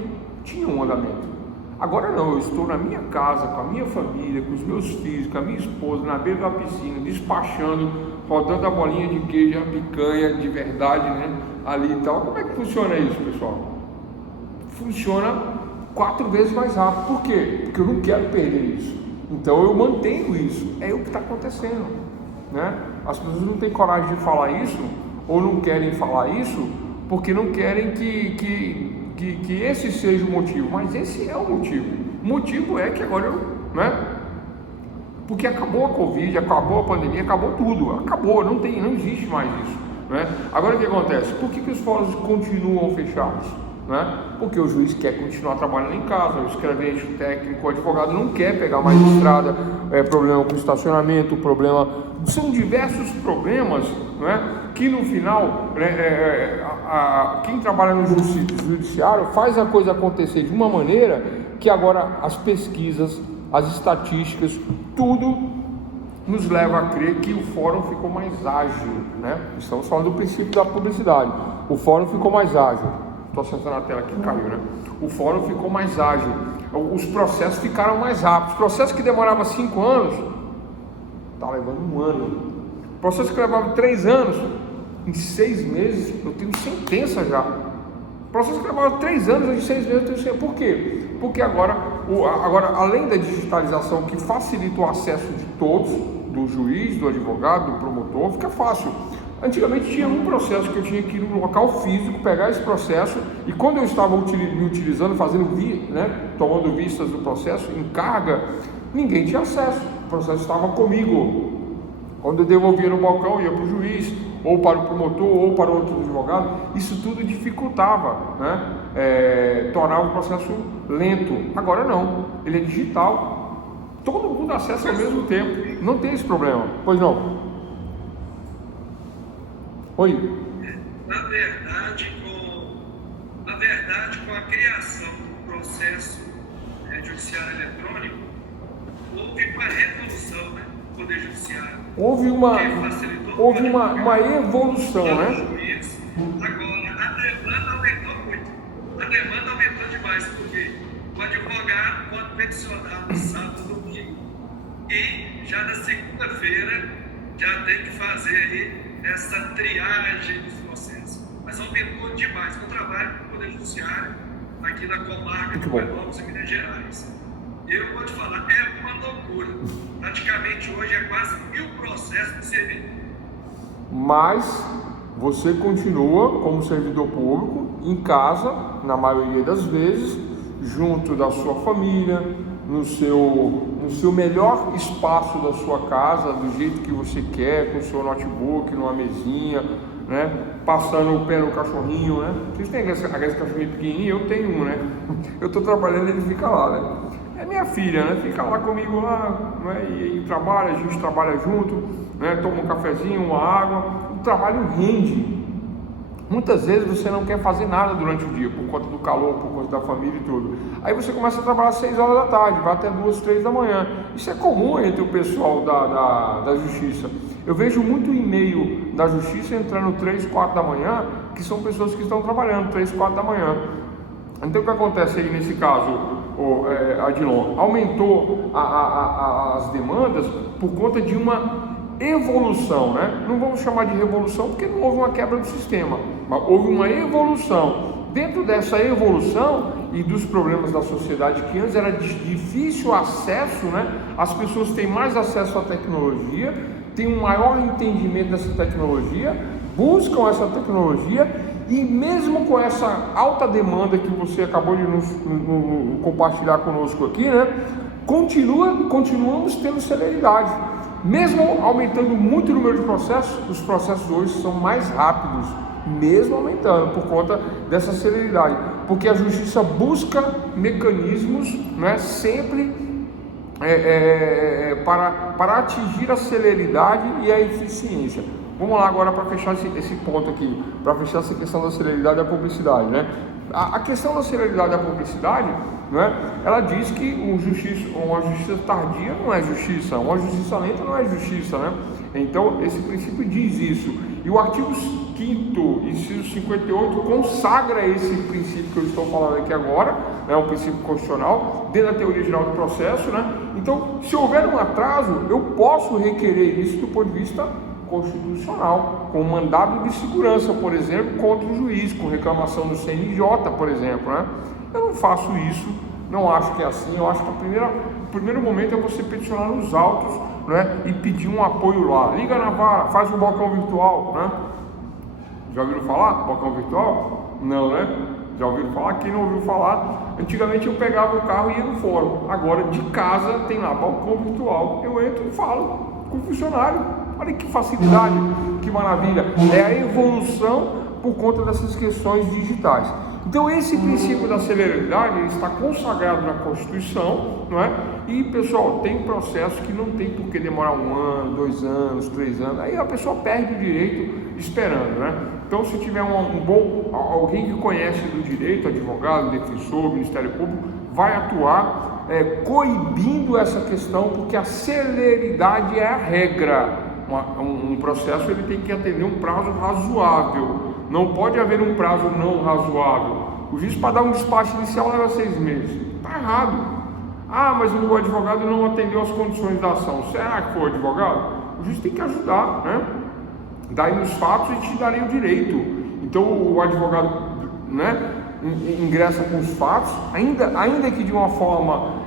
Agora não, eu estou na minha casa, com a minha família, com os meus filhos, com a minha esposa, na beira da piscina, despachando, rodando a bolinha de queijo, a picanha de verdade, né, ali e tal. Como é que funciona isso, pessoal? Funciona 4 vezes mais rápido. Por quê? Porque eu não quero perder isso. Então eu mantenho isso. É o que está acontecendo, né? As pessoas não têm coragem de falar isso, ou não querem falar isso, porque não querem que esse seja o motivo. Mas esse é o motivo. O motivo é que agora né? Porque acabou a Covid, acabou a pandemia, acabou tudo. Acabou, não existe mais isso, né? Agora o que acontece? Por que os fóruns continuam fechados? Né? Porque o juiz quer continuar trabalhando em casa, o escrevente, o técnico, o advogado não quer pegar mais estrada, problema com estacionamento, são diversos problemas, né? Que no final, quem trabalha no judiciário faz a coisa acontecer de uma maneira que agora as pesquisas, as estatísticas, tudo nos leva a crer que o fórum ficou mais ágil, né? Estamos falando do princípio da publicidade, o fórum ficou mais ágil. Estou sentando na tela que caiu, né? O fórum ficou mais ágil, os processos ficaram mais rápidos. Processos que demoravam 5 anos, está levando 1 ano. Processo que levava 3 anos, em 6 meses eu tenho sentença já. Processo que levava 3 anos, em 6 meses eu tenho sentença. Por quê? Porque agora, além da digitalização que facilita o acesso de todos, do juiz, do advogado, do promotor, fica fácil. Antigamente tinha um processo que eu tinha que ir no local físico, pegar esse processo, e quando eu estava me utilizando, tomando vistas do processo em carga, ninguém tinha acesso, o processo estava comigo. Quando eu devolvia no balcão, ia para o juiz, ou para o promotor, ou para outro advogado, isso tudo dificultava, tornava o processo lento. Agora não, ele é digital, todo mundo acessa ao mesmo tempo, não tem esse problema. Pois não? Oi? Na verdade, com a criação do processo judiciário eletrônico, houve uma revolução, no Poder Judiciário. Houve uma evolução, né? Agora, a demanda aumentou muito. A demanda aumentou demais, porque o advogado pode peticionar no sábado e domingo. E já na segunda-feira já tem que fazer aí essa triagem dos processos. Mas aumentou demais o trabalho do Poder Judiciário aqui na comarca de Petrópolis e Minas Gerais. Eu vou te falar, é uma loucura. Praticamente hoje é quase 1000 processos por servidor. Mas você continua como servidor público em casa, na maioria das vezes, junto da sua família, no seu melhor espaço da sua casa, do jeito que você quer, com o seu notebook, numa mesinha, passando o pé no cachorrinho, Vocês têm aquele cachorrinho pequenininho? Eu tenho um, Eu estou trabalhando, ele fica lá, É minha filha, Fica lá comigo lá, E trabalha, a gente trabalha junto, Toma um cafezinho, uma água, o trabalho rende. Muitas vezes você não quer fazer nada durante o dia, por conta do calor, por conta da família e tudo. Aí você começa a trabalhar às 6 horas da tarde, vai até 2, 3 da manhã. Isso é comum entre o pessoal da justiça. Eu vejo muito e-mail da justiça entrando 3, 4 da manhã, que são pessoas que estão trabalhando 3, 4 da manhã. Então o que acontece aí nesse caso, Adilon? Aumentou as demandas por conta de uma evolução, Não vamos chamar de revolução porque não houve uma quebra do sistema, mas houve uma evolução. Dentro dessa evolução e dos problemas da sociedade, que antes era de difícil acesso, As pessoas têm mais acesso à tecnologia, têm um maior entendimento dessa tecnologia, buscam essa tecnologia, e mesmo com essa alta demanda que você acabou de nos compartilhar conosco aqui, continuamos tendo celeridade. Mesmo aumentando muito o número de processos, os processos hoje são mais rápidos, mesmo aumentando por conta dessa celeridade, porque a justiça busca mecanismos, sempre para atingir a celeridade e a eficiência. Vamos lá agora para fechar esse ponto aqui, para fechar essa questão da celeridade e da publicidade, A questão da celeridade e da publicidade, ela diz que uma justiça tardia não é justiça, uma justiça lenta não é justiça, Então esse princípio diz isso, e o artigo 5º, inciso 58, consagra esse princípio que eu estou falando aqui agora, um princípio constitucional, dentro da teoria geral do processo, Então, se houver um atraso, eu posso requerer isso do ponto de vista constitucional, com mandado de segurança, por exemplo, contra o juiz, com reclamação do CNJ, por exemplo, Eu não faço isso, não acho que é assim. Eu acho que o primeiro momento é você peticionar nos autos, e pedir um apoio lá. Liga na vara, faz um balcão virtual, Já ouviram falar balcão virtual? Não, Já ouviram falar? Quem não ouviu falar? Antigamente eu pegava o carro e ia no fórum. Agora de casa tem lá balcão virtual. Eu entro e falo com o funcionário. Olha que facilidade, que maravilha. É a evolução por conta dessas questões digitais. Então esse princípio da celeridade está consagrado na Constituição, E pessoal, tem processos que não tem por que demorar 1 ano, 2 anos, 3 anos. Aí a pessoa perde o direito esperando, Então se tiver alguém que conhece do direito, advogado, defensor, Ministério Público, vai atuar coibindo essa questão, porque a celeridade é a regra. Um processo ele tem que atender um prazo razoável, não pode haver um prazo não razoável. O juiz, para dar um despacho inicial, leva 6 meses, está errado. Mas o advogado não atendeu as condições da ação. Será que foi o advogado? O juiz tem que ajudar, Daí os fatos e te darem o direito. Então o advogado, ingressa com os fatos, ainda que de uma forma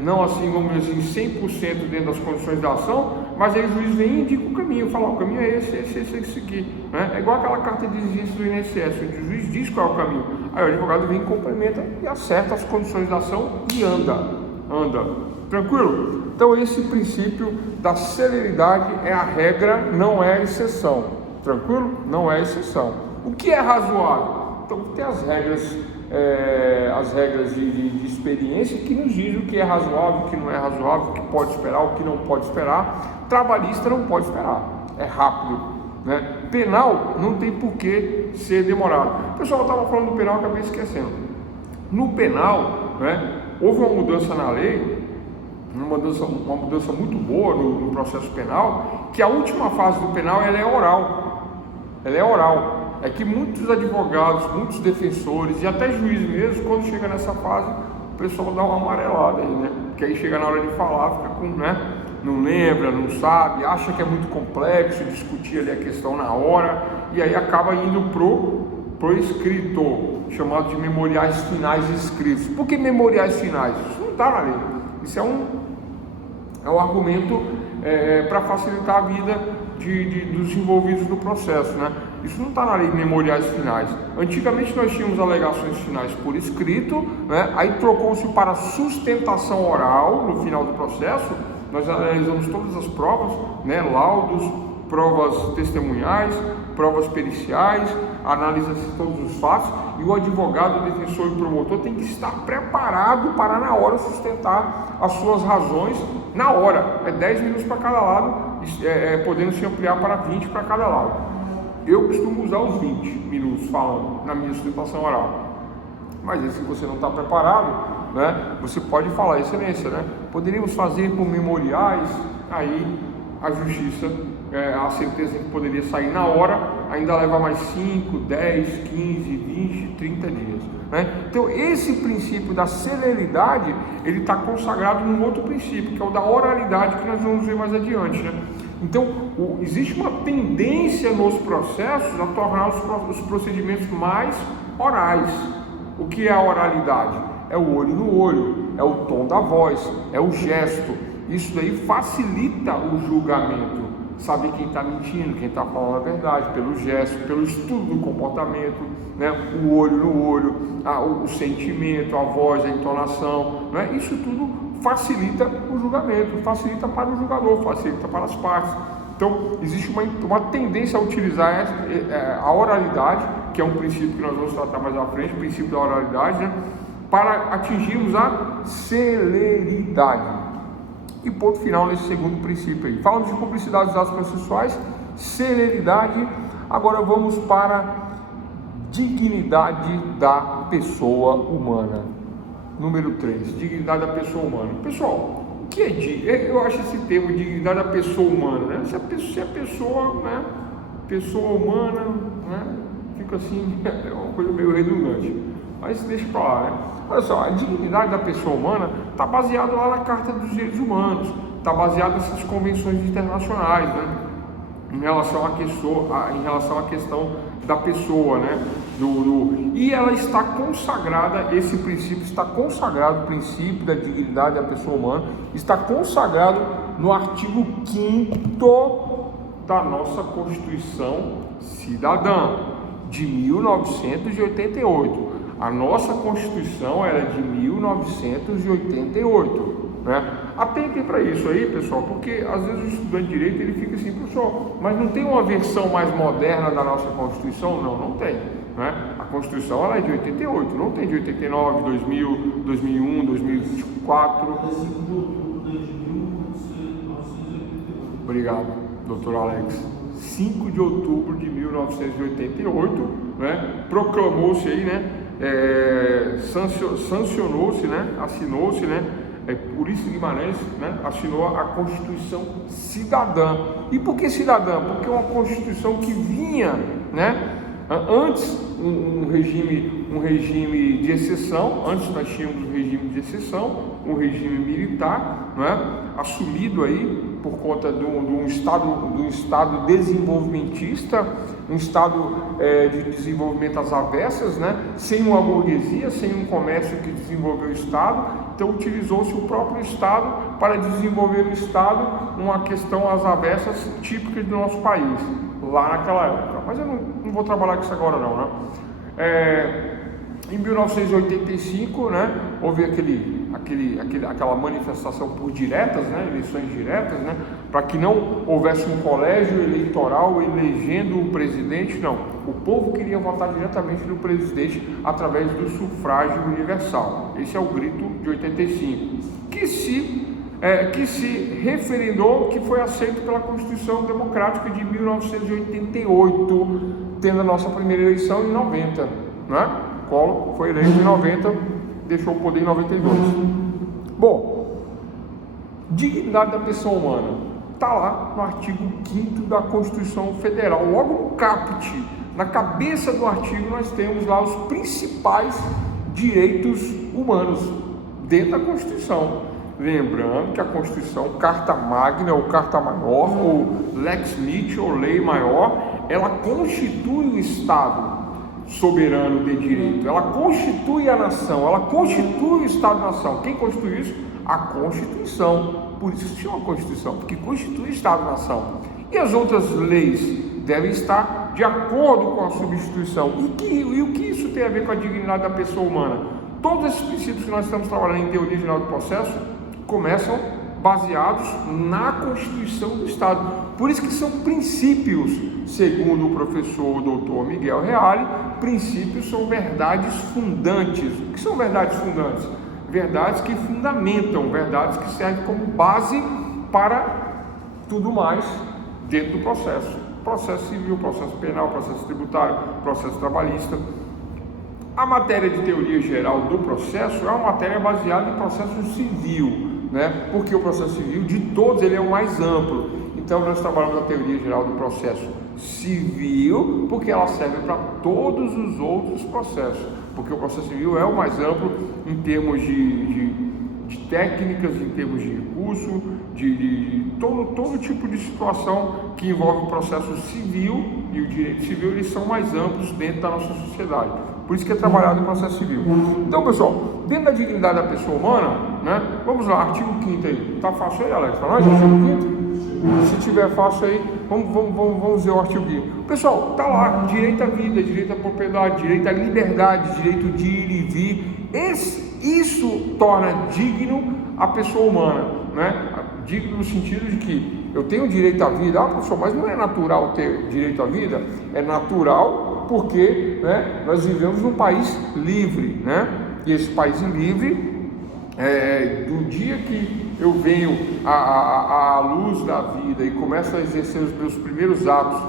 não assim, vamos dizer assim, 100% dentro das condições da ação, mas aí o juiz vem e indica o caminho, fala, o caminho é esse aqui, né? É igual aquela carta de exigência do INSS, onde o juiz diz qual é o caminho, aí o advogado vem, complementa e acerta as condições da ação e anda, tranquilo? Então esse princípio da celeridade é a regra, não é a exceção, tranquilo? Não é a exceção. O que é razoável? Então tem as regras de experiência que nos dizem o que é razoável, o que não é razoável, o que pode esperar, o que não pode esperar. Trabalhista não pode esperar, é rápido, né? Penal não tem por que ser demorado. Pessoal, eu estava falando do penal, acabei esquecendo. No penal, né, houve uma mudança na lei, uma mudança muito boa no processo penal, que a última fase do penal ela é oral. É que muitos advogados, muitos defensores e até juízes mesmo, quando chega nessa fase, o pessoal dá uma amarelada aí, né? Porque aí chega na hora de falar, fica com, né? Não lembra, não sabe, acha que é muito complexo discutir ali a questão na hora, e aí acaba indo pro escrito, chamado de memoriais finais escritos. Por que memoriais finais? Isso não está na lei. Isso é um argumento para facilitar a vida dos envolvidos no processo, né? Isso não está na lei de memoriais finais. Antigamente nós tínhamos alegações finais por escrito, né? Aí trocou-se para sustentação oral no final do processo. Nós analisamos todas as provas, né? Laudos, provas testemunhais, provas periciais, analisa-se todos os fatos, e o advogado, o defensor e o promotor tem que estar preparado para na hora sustentar as suas razões na hora. É 10 minutos para cada lado, podendo se ampliar para 20 para cada lado. Eu costumo usar os 20 minutos falando na minha sustentação oral. Mas se você não está preparado, né, você pode falar, excelência, né? Poderíamos fazer por memoriais, aí a justiça, a sentença que poderia sair na hora, ainda leva mais 5, 10, 15, 20, 30 dias. Né? Então esse princípio da celeridade, ele está consagrado num outro princípio, que é o da oralidade, que nós vamos ver mais adiante, né? Então existe uma tendência nos processos a tornar os procedimentos mais orais. O que é a oralidade? É o olho no olho, é o tom da voz, é o gesto. Isso daí facilita o julgamento. Saber quem está mentindo, quem está falando a verdade, pelo gesto, pelo estudo do comportamento, né? O olho no olho, o sentimento, a voz, a entonação, né? Isso tudo facilita o julgamento, facilita para o julgador, facilita para as partes. Então, existe uma tendência a utilizar a oralidade, que é um princípio que nós vamos tratar mais à frente, o princípio da oralidade, né? Para atingirmos a celeridade. E ponto final nesse segundo princípio aí. Falamos de cumplicidade dos atos processuais, celeridade. Agora vamos para dignidade da pessoa humana. Número 3, dignidade da pessoa humana. Pessoal, o que é dignidade? Eu acho esse termo, dignidade da pessoa humana, né? Se a pessoa, né? Pessoa humana, né? Fica assim, é uma coisa meio redundante. Mas deixa para lá, né? Olha só, a dignidade da pessoa humana está baseada lá na Carta dos Direitos Humanos, está baseada nessas convenções internacionais, né? Em relação à questão da pessoa, né? E ela está consagrada, esse princípio está consagrado, o princípio da dignidade da pessoa humana, está consagrado no artigo 5º da nossa Constituição Cidadã, de 1988. A nossa Constituição era de 1988, né? Atentem para isso aí, pessoal, porque às vezes o estudante de direito ele fica assim, professor, mas não tem uma versão mais moderna da nossa Constituição? Não tem, né? A Constituição ela é de 88, não tem de 89, 2000, 2001, 2024. Obrigado, doutor Alex. 5 de outubro de 1988, né? Proclamou-se aí, né? Sancionou-se, né? Assinou-se, né? Ulisses Guimarães, né? Assinou a Constituição Cidadã. E por que cidadã? Porque é uma Constituição que vinha, né? Antes um regime de exceção. Antes nós tínhamos um regime de exceção, um regime militar, né? Assumido aí por conta de um estado desenvolvimentista, um estado de desenvolvimento às avessas, né? Sem uma burguesia, sem um comércio que desenvolveu o estado, Então utilizou-se o próprio Estado para desenvolver o Estado numa questão às avessas típica do nosso país, lá naquela época. Mas eu não vou trabalhar com isso agora não, né? Em 1985, né, houve aquela manifestação por diretas, né, eleições diretas, né, para que não houvesse um colégio eleitoral elegendo o presidente, não. O povo queria votar diretamente no presidente através do sufrágio universal. Esse é o grito de 85, que se referendou, que foi aceito pela Constituição Democrática de 1988, tendo a nossa primeira eleição em 90, né? Collor foi eleito em 90, deixou o poder em 92. Bom, dignidade da pessoa humana está lá no artigo 5º da Constituição Federal. Logo no caput, na cabeça do artigo, nós temos lá os principais direitos humanos dentro da Constituição. Lembrando que a Constituição, Carta Magna ou Carta Maior, ou Lex Nitti ou Lei Maior, ela constitui o Estado soberano de direito, ela constitui a nação, ela constitui o Estado-nação. Quem constitui isso? A Constituição. Por isso que se chama Constituição, porque constitui o Estado-nação. E as outras leis devem estar de acordo com a substituição. E o que isso tem a ver com a dignidade da pessoa humana? Todos esses princípios que nós estamos trabalhando em teoria geral do processo começam baseados na Constituição do Estado. Por isso que são princípios, segundo o professor doutor Miguel Reale, princípios são verdades fundantes. O que são verdades fundantes? Verdades que fundamentam, verdades que servem como base para tudo mais dentro do processo. Processo civil, processo penal, processo tributário, processo trabalhista. A matéria de teoria geral do processo é uma matéria baseada em processo civil, né? Porque o processo civil, de todos, ele é o mais amplo. Então nós trabalhamos a teoria geral do processo civil, porque ela serve para todos os outros processos, porque o processo civil é o mais amplo em termos de técnicas, em termos de recurso, de todo tipo de situação que envolve o processo civil, e o direito civil, eles são mais amplos dentro da nossa sociedade. Por isso que é trabalhado o processo civil. Então, pessoal, dentro da dignidade da pessoa humana, né? Vamos lá, artigo 5º aí. Tá fácil aí, Alex? Para nós, artigo 5º? Se tiver fácil aí, vamos ver o artigo 5º. Pessoal, tá lá, direito à vida, direito à propriedade, direito à liberdade, direito de ir e vir. Isso torna digno a pessoa humana, né? Digno no sentido de que eu tenho direito à vida, professor, mas não é natural ter direito à vida? É natural porque, né, nós vivemos num país livre, né? E esse país livre, do dia que eu venho à luz da vida e começo a exercer os meus primeiros atos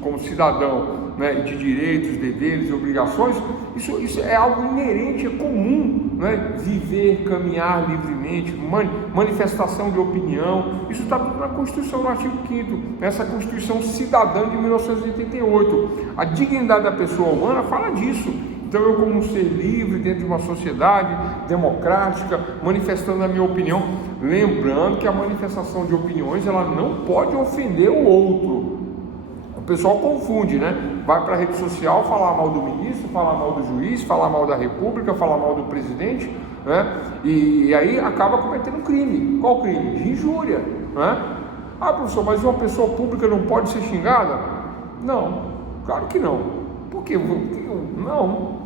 como cidadão, né, de direitos, deveres e obrigações, isso é algo inerente, é comum, né? Viver, caminhar livremente, manifestação de opinião, isso está tudo na Constituição, no artigo 5º, essa Constituição Cidadã de 1988. A dignidade da pessoa humana fala disso. Então eu, como um ser livre dentro de uma sociedade democrática, manifestando a minha opinião, lembrando que a manifestação de opiniões, ela não pode ofender o outro. O pessoal confunde, né? Vai para a rede social falar mal do ministro, falar mal do juiz, falar mal da república, falar mal do presidente, né? E aí acaba cometendo um crime. Qual crime? De injúria, né? Ah, professor, mas uma pessoa pública não pode ser xingada? Não, claro que não. Por quê? Não.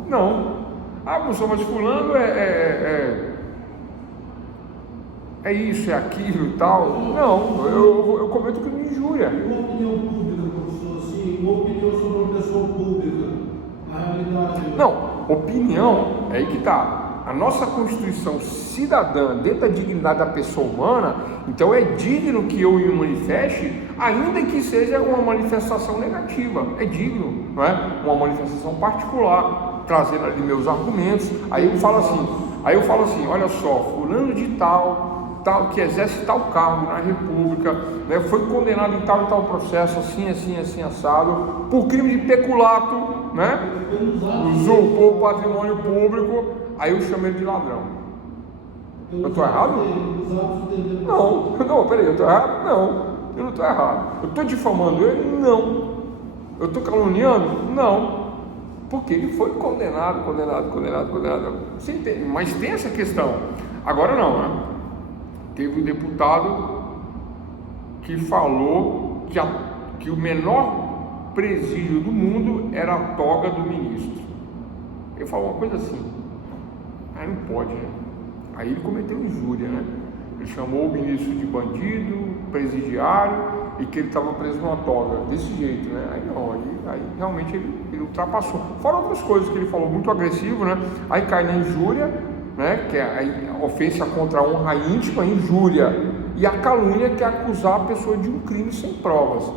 Ah, professor, mas fulano é isso, é aquilo e tal. Não, eu cometo crime de injúria. Uma opinião pública, professor, assim, uma opinião sobre uma pessoa pública, a realidade... Não, opinião, é aí que está. A nossa Constituição cidadã, dentro da dignidade da pessoa humana, então é digno que eu me manifeste, ainda que seja uma manifestação negativa. É digno, não é? Uma manifestação particular, trazendo ali meus argumentos. Aí eu falo assim, olha só, fulano de tal, que exerce tal cargo na República, né, foi condenado em tal e tal processo, assim, assado, por crime de peculato, né? Usurpou o patrimônio público. Aí eu chamei ele de ladrão. Eu estou errado? Não, peraí, eu estou errado? Não, eu não estou errado. Eu estou difamando ele? Não. Eu estou caluniando? Não. Porque ele foi condenado. Você entende? Mas tem essa questão. Agora não, né? Teve um deputado que falou que o menor presídio do mundo era a toga do ministro. Ele falou uma coisa assim. Aí não pode, né? Aí ele cometeu injúria, né? Ele chamou o ministro de bandido, presidiário, e que ele estava preso numa toga, desse jeito, né? Aí não, aí realmente ele ultrapassou. Fora outras coisas que ele falou, muito agressivo, né? Aí cai na injúria, né? Que é a ofensa contra a honra íntima, a injúria, e a calúnia, que é acusar a pessoa de um crime sem provas,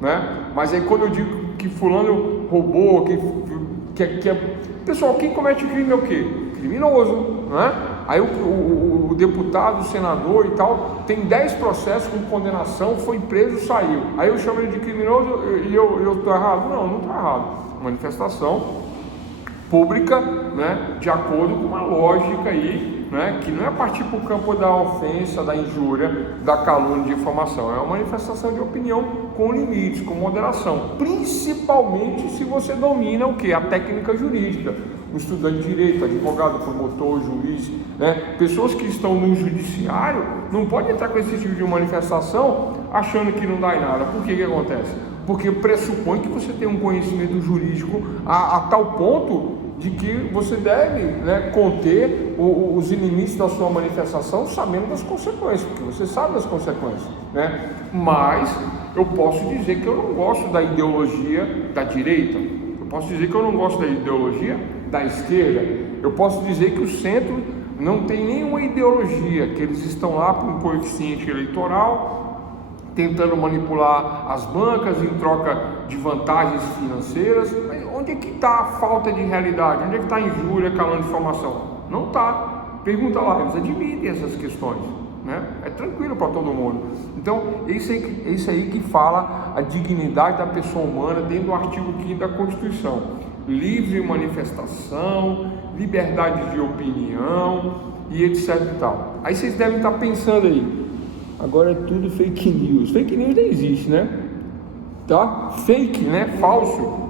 né? Mas aí quando eu digo que fulano roubou, pessoal, quem comete crime é o quê? Criminoso, né? Aí o deputado, o senador e tal, tem 10 processos com condenação, foi preso, saiu. Aí eu chamo ele de criminoso e eu estou errado? Não estou errado. Manifestação pública, né, de acordo com uma lógica aí, né, que não é partir para o campo da ofensa, da injúria, da calúnia, de difamação. É uma manifestação de opinião com limites, com moderação, principalmente se você domina o que? A técnica jurídica. O estudante de direito, advogado, promotor, juiz, né? Pessoas que estão no judiciário não podem entrar com esse tipo de manifestação achando que não dá em nada. Por que acontece? Porque pressupõe que você tem um conhecimento jurídico a tal ponto de que você deve, né, conter os limites da sua manifestação sabendo das consequências, porque você sabe das consequências, né? Mas eu posso dizer que eu não gosto da ideologia da direita, eu posso dizer que eu não gosto da ideologia da esquerda, eu posso dizer que o centro não tem nenhuma ideologia, que eles estão lá por um coeficiente eleitoral, tentando manipular as bancas em troca de vantagens financeiras. Mas onde é que está a falta de realidade? Onde é que está a injúria, calúnia, difamação? Não está. Pergunta lá, eles admitem essas questões, né? É tranquilo para todo mundo. Então, isso aí que fala a dignidade da pessoa humana dentro do artigo 5º da Constituição. Livre manifestação, liberdade de opinião e etc e tal. Aí vocês devem estar pensando aí, agora é tudo fake news. Fake news nem existe, né? Tá? Fake, né? Falso.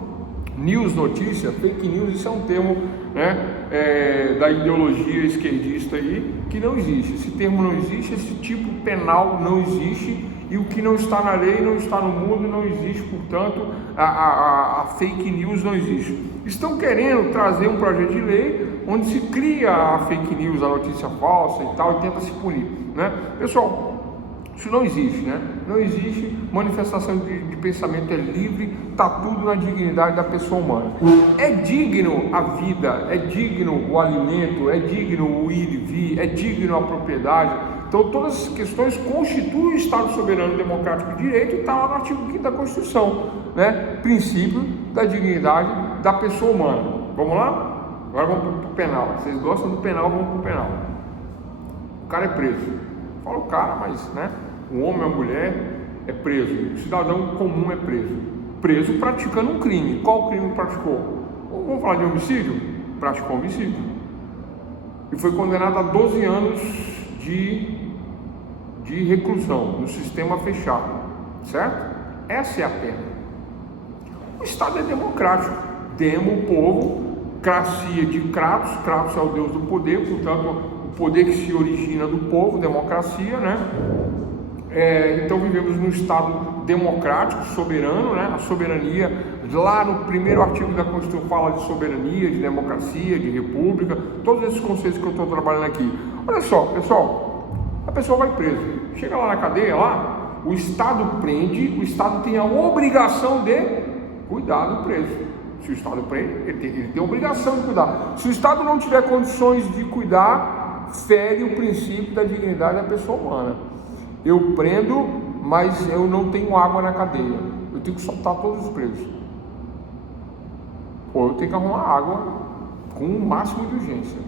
News, notícia, fake news, isso é um termo, né, da ideologia esquerdista aí, que não existe. Esse termo não existe, esse tipo penal não existe, e o que não está na lei não está no mundo, não existe, portanto, a fake news não existe. Estão querendo trazer um projeto de lei onde se cria a fake news, a notícia falsa e tal, e tenta se punir, né? Pessoal, isso não existe, né? Não existe. Manifestação de pensamento é livre, está tudo na dignidade da pessoa humana. É digno a vida, é digno o alimento, é digno o ir e vir, é digno a propriedade. Então todas essas questões constituem o Estado soberano democrático de direito e está lá no artigo 5º da Constituição, né? Princípio da dignidade da pessoa humana. Vamos lá? Agora vamos para o penal. Vocês gostam do penal, vamos para o penal. O cara é preso. Fala o cara, mas, né? Um homem ou uma mulher é preso, o cidadão comum é preso. Preso praticando um crime. Qual crime praticou? Vamos falar de homicídio? Praticou homicídio. E foi condenado a 12 anos de reclusão no sistema fechado. Certo? Essa é a pena. O Estado é democrático. Demo, povo, cracia de Kratos. Kratos é o deus do poder, portanto, o poder que se origina do povo, democracia, né? Então vivemos num Estado democrático, soberano, né? A soberania, lá no primeiro artigo da Constituição fala de soberania, de democracia, de república, todos esses conceitos que eu estou trabalhando aqui. Olha só, pessoal, a pessoa vai preso, chega lá na cadeia, lá, o Estado prende, o Estado tem a obrigação de cuidar do preso. Se o Estado prende, ele tem a obrigação de cuidar. Se o Estado não tiver condições de cuidar, fere o princípio da dignidade da pessoa humana. Eu prendo, mas eu não tenho água na cadeia. Eu tenho que soltar todos os presos. Ou eu tenho que arrumar água com o máximo de urgência.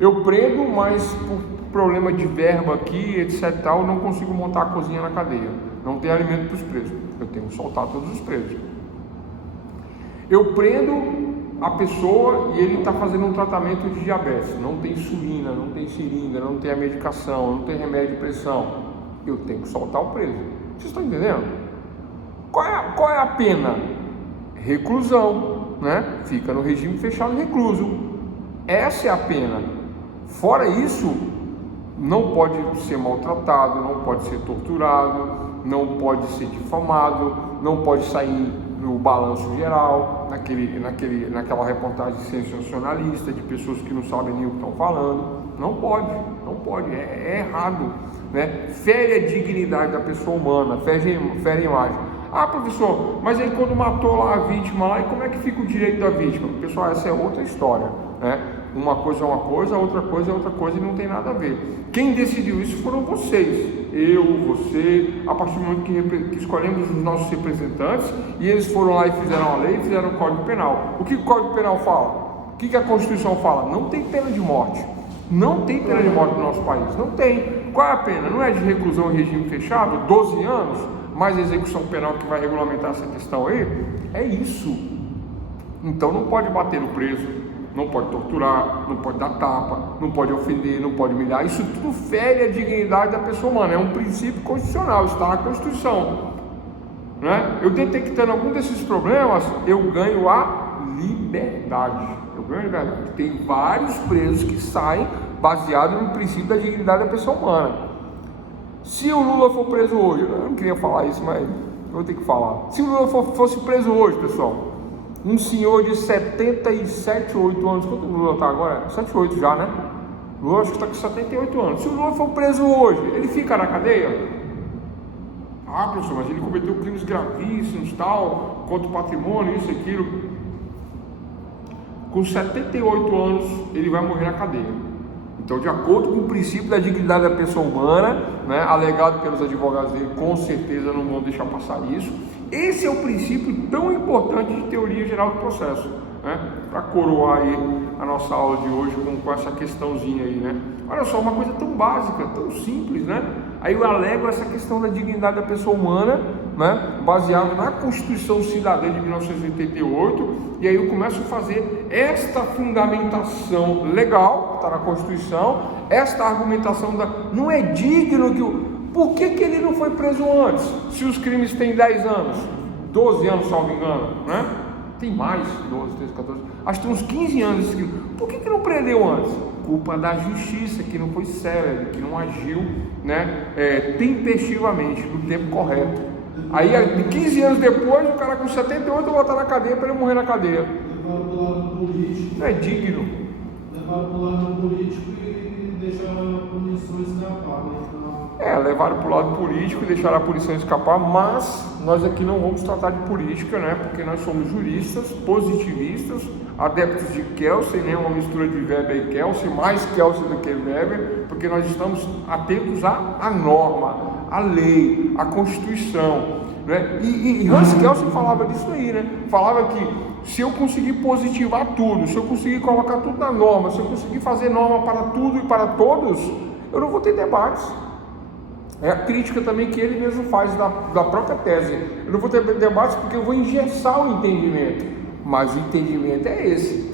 Eu prendo, mas por problema de verba aqui, etc. tal, não consigo montar a cozinha na cadeia. Não tem alimento para os presos. Eu tenho que soltar todos os presos. Eu prendo a pessoa e ele está fazendo um tratamento de diabetes. Não tem insulina, não tem seringa, não tem a medicação, não tem remédio de pressão. Eu tenho que soltar o preso. Vocês estão entendendo? Qual é a pena? Reclusão. né, fica no regime fechado recluso. Essa é a pena. Fora isso, não pode ser maltratado, não pode ser torturado, não pode ser difamado, não pode sair no balanço geral, naquela reportagem sensacionalista de pessoas que não sabem nem o que estão falando. Não pode, é errado, né? Fere a dignidade da pessoa humana, fere a imagem. Ah, professor, mas aí quando matou lá a vítima lá, e como é que fica o direito da vítima? Pessoal, essa é outra história, né? Uma coisa é uma coisa, outra coisa é outra coisa e não tem nada a ver. Quem decidiu isso foram vocês, eu, você, a partir do momento que escolhemos os nossos representantes e eles foram lá e fizeram a lei, fizeram o Código Penal. O que o Código Penal fala? O que a Constituição fala? Não tem pena de morte. Não tem pena de morte no nosso país, não tem. Qual é a pena? Não é de reclusão em regime fechado, 12 anos, mais a execução penal que vai regulamentar essa questão aí? É isso. Então não pode bater no preso, não pode torturar, não pode dar tapa, não pode ofender, não pode humilhar. Isso tudo fere a dignidade da pessoa humana, é um princípio constitucional, está na Constituição, né? Eu detectando algum desses problemas, eu ganho a liberdade. Tem vários presos que saem baseado no princípio da dignidade da pessoa humana. Se o Lula for preso hoje, eu não queria falar isso, mas eu vou ter que falar. Se o Lula fosse preso hoje, pessoal, um senhor de 77, 8 anos, quanto o Lula está agora? 78 já, né? O Lula acho que está com 78 anos. Se o Lula for preso hoje, ele fica na cadeia? Ah, pessoal, mas ele cometeu crimes gravíssimos, tal, contra o patrimônio, isso, aquilo. Com 78 anos, ele vai morrer na cadeia. Então, de acordo com o princípio da dignidade da pessoa humana, né, alegado pelos advogados dele, com certeza não vão deixar passar isso. Esse é o princípio tão importante de teoria geral do processo, né, para coroar aí a nossa aula de hoje com essa questãozinha aí, né? Olha só, uma coisa tão básica, tão simples, né? Aí eu alego essa questão da dignidade da pessoa humana, né, baseado na Constituição Cidadã de 1988, e aí eu começo a fazer esta fundamentação legal, que está na Constituição, esta argumentação não é digno que por que ele não foi preso antes, se os crimes têm 10 anos, 12 anos, salvo engano, né? Tem mais, 12, 13, 14, acho que tem uns 15 anos esse crime. Por que não prendeu antes? Culpa da justiça, que não foi célere, que não agiu, né, tempestivamente, no tempo correto. Aí, 15 anos depois, o cara com 78 vai botar na cadeia para ele morrer na cadeia. Levaram para o lado político. Não é digno. Levaram para o lado político e deixaram a punição escapar, né? Levaram para o lado político e deixaram a punição escapar, mas nós aqui não vamos tratar de política, né? Porque nós somos juristas, positivistas, adeptos de Kelsen, né? Uma mistura de Weber e Kelsen, mais Kelsen do que Weber, porque nós estamos atentos à norma, à lei, à Constituição, né? E Hans Kelsen falava disso aí, né? Falava que se eu conseguir positivar tudo, se eu conseguir colocar tudo na norma, se eu conseguir fazer norma para tudo e para todos, eu não vou ter debates. É a crítica também que ele mesmo faz da própria tese. Eu não vou ter debates porque eu vou engessar o entendimento, mas o entendimento é esse.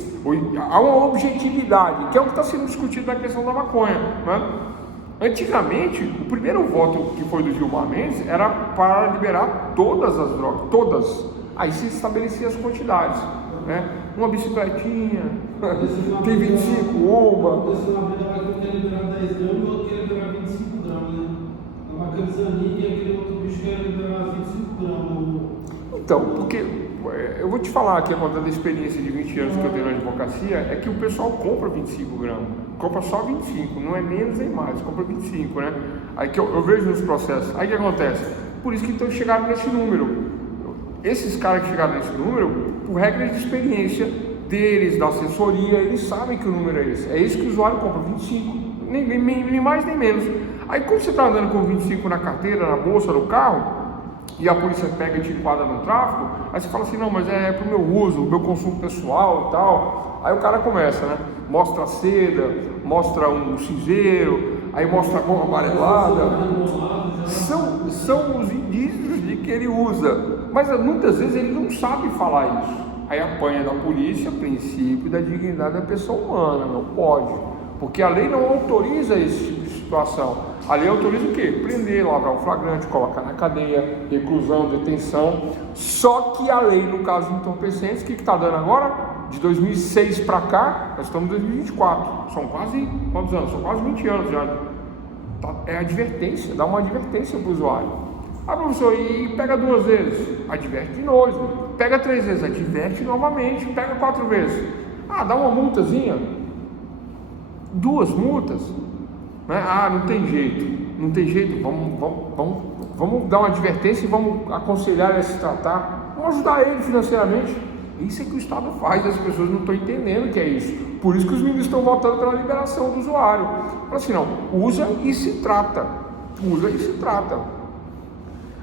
Há uma objetividade, que é o que está sendo discutido na questão da maconha, né? Antigamente, o primeiro voto que foi do Gilmar Mendes era para liberar todas as drogas, todas. Aí se estabelecia as quantidades, né? Uma bicicletinha, tem 25, uma. Esse na verdade quer liberar 10 gramas e o outro quer liberar 25 gramas, né? Uma camisaninha e aquele outro bicho quer liberar 25 gramas. Então, porque eu vou te falar aqui, a conta da experiência de 20 anos que eu tenho na advocacia, é que o pessoal compra 25 gramas, compra só 25, não é menos nem mais, compra 25, né? Aí que eu vejo nos processos, aí o que acontece? Por isso que então chegaram nesse número. Esses caras que chegaram nesse número, por regra de experiência deles, da assessoria, eles sabem que o número é esse. É esse que o usuário compra, 25, nem mais nem menos. Aí quando você está andando com 25 na carteira, na bolsa, no carro, e a polícia pega e te enquadra no tráfico, aí você fala assim, não, mas é para o meu uso, o meu consumo pessoal e tal. Aí o cara começa, né? Mostra a seda, mostra um cinzeiro, aí mostra a mão amarelada. São os indícios de que ele usa, mas muitas vezes ele não sabe falar isso. Aí apanha da polícia, princípio da dignidade da pessoa humana, não pode, porque a lei não autoriza esse tipo de situação. A lei autoriza o quê? Prender, lavrar o flagrante, colocar na cadeia, reclusão, detenção. Só que a lei, no caso de entorpecentes, o que está dando agora? De 2006 para cá, nós estamos em 2024. São quase, quantos anos? São quase 20 anos já. É advertência, dá uma advertência para o usuário. Ah, professor, e pega 2 vezes? Adverte de novo. Pega 3 vezes? Adverte novamente. Pega 4 vezes? Ah, dá uma multazinha. 2 multas. Né? Ah, não tem jeito, vamos dar uma advertência e vamos aconselhar ele a se tratar, vamos ajudar ele financeiramente. Isso é que o Estado faz, as pessoas não estão entendendo o que é isso. Por isso que os ministros estão votando pela liberação do usuário. Fala assim, não, usa e se trata.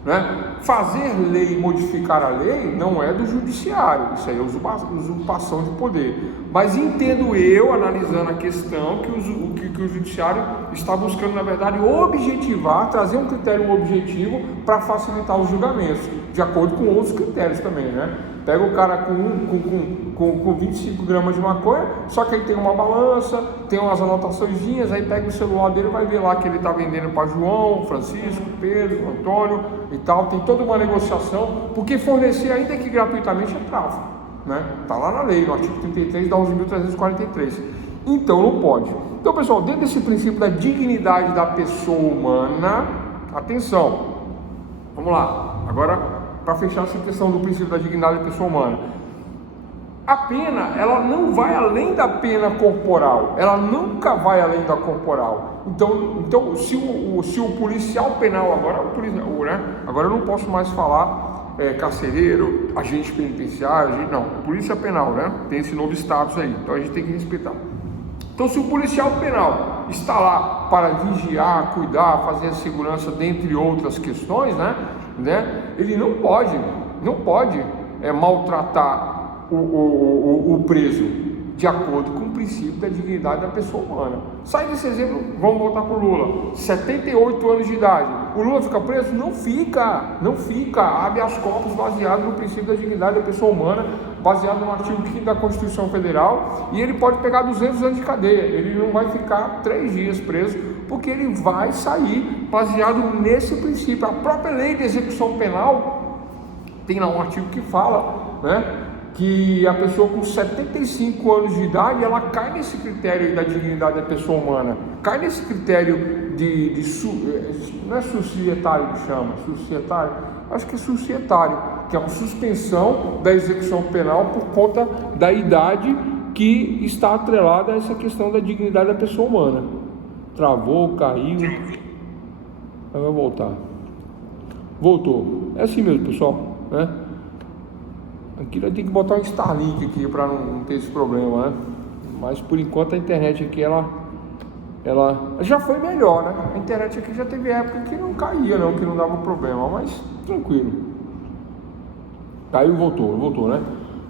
Né? Fazer lei, modificar a lei, não é do judiciário, isso aí é usurpação de poder. Mas entendo eu, analisando a questão, que o judiciário está buscando, na verdade, objetivar, trazer um critério objetivo para facilitar os julgamentos, de acordo com outros critérios também, né? Pega o cara com 25 gramas de maconha, só que aí tem uma balança, tem umas anotaçõezinhas, aí pega o celular dele e vai ver lá que ele está vendendo para João, Francisco, Pedro, Antônio e tal, tem toda uma negociação, porque fornecer ainda que gratuitamente é tráfico, né? Está lá na lei, no artigo 33 da 11.343. Então não pode. Então, pessoal, dentro desse princípio da dignidade da pessoa humana, atenção, vamos lá, agora para fechar essa questão do princípio da dignidade da pessoa humana. A pena, ela não vai além da pena corporal, ela nunca vai além da corporal. Então se o policial penal, agora eu não posso mais falar carcereiro, agente penitenciário, não, polícia penal, né? Tem esse novo status aí, então a gente tem que respeitar. Então, se o policial penal está lá para vigiar, cuidar, fazer a segurança, dentre outras questões, né? Ele não pode maltratar o preso, de acordo com o princípio da dignidade da pessoa humana. Sai desse exemplo, vamos voltar para o Lula. 78 anos de idade, o Lula fica preso? Não fica, habeas corpus baseado no princípio da dignidade da pessoa humana, baseado no artigo 5º da Constituição Federal, e ele pode pegar 200 anos de cadeia, ele não vai ficar 3 dias preso, porque ele vai sair baseado nesse princípio. A própria lei de execução penal tem lá um artigo que fala, né, que a pessoa com 75 anos de idade, ela cai nesse critério da dignidade da pessoa humana, cai nesse critério não é societário que chama, acho que é societário, que é uma suspensão da execução penal por conta da idade que está atrelada a essa questão da dignidade da pessoa humana. Travou, caiu, vai voltar, voltou, é assim mesmo, pessoal, né? Aqui nós temos que botar um Starlink aqui para não ter esse problema, né? Mas por enquanto a internet aqui ela já foi melhor, né? A internet aqui já teve época que não caía, não, que não dava problema, mas tranquilo. Caiu, voltou, né?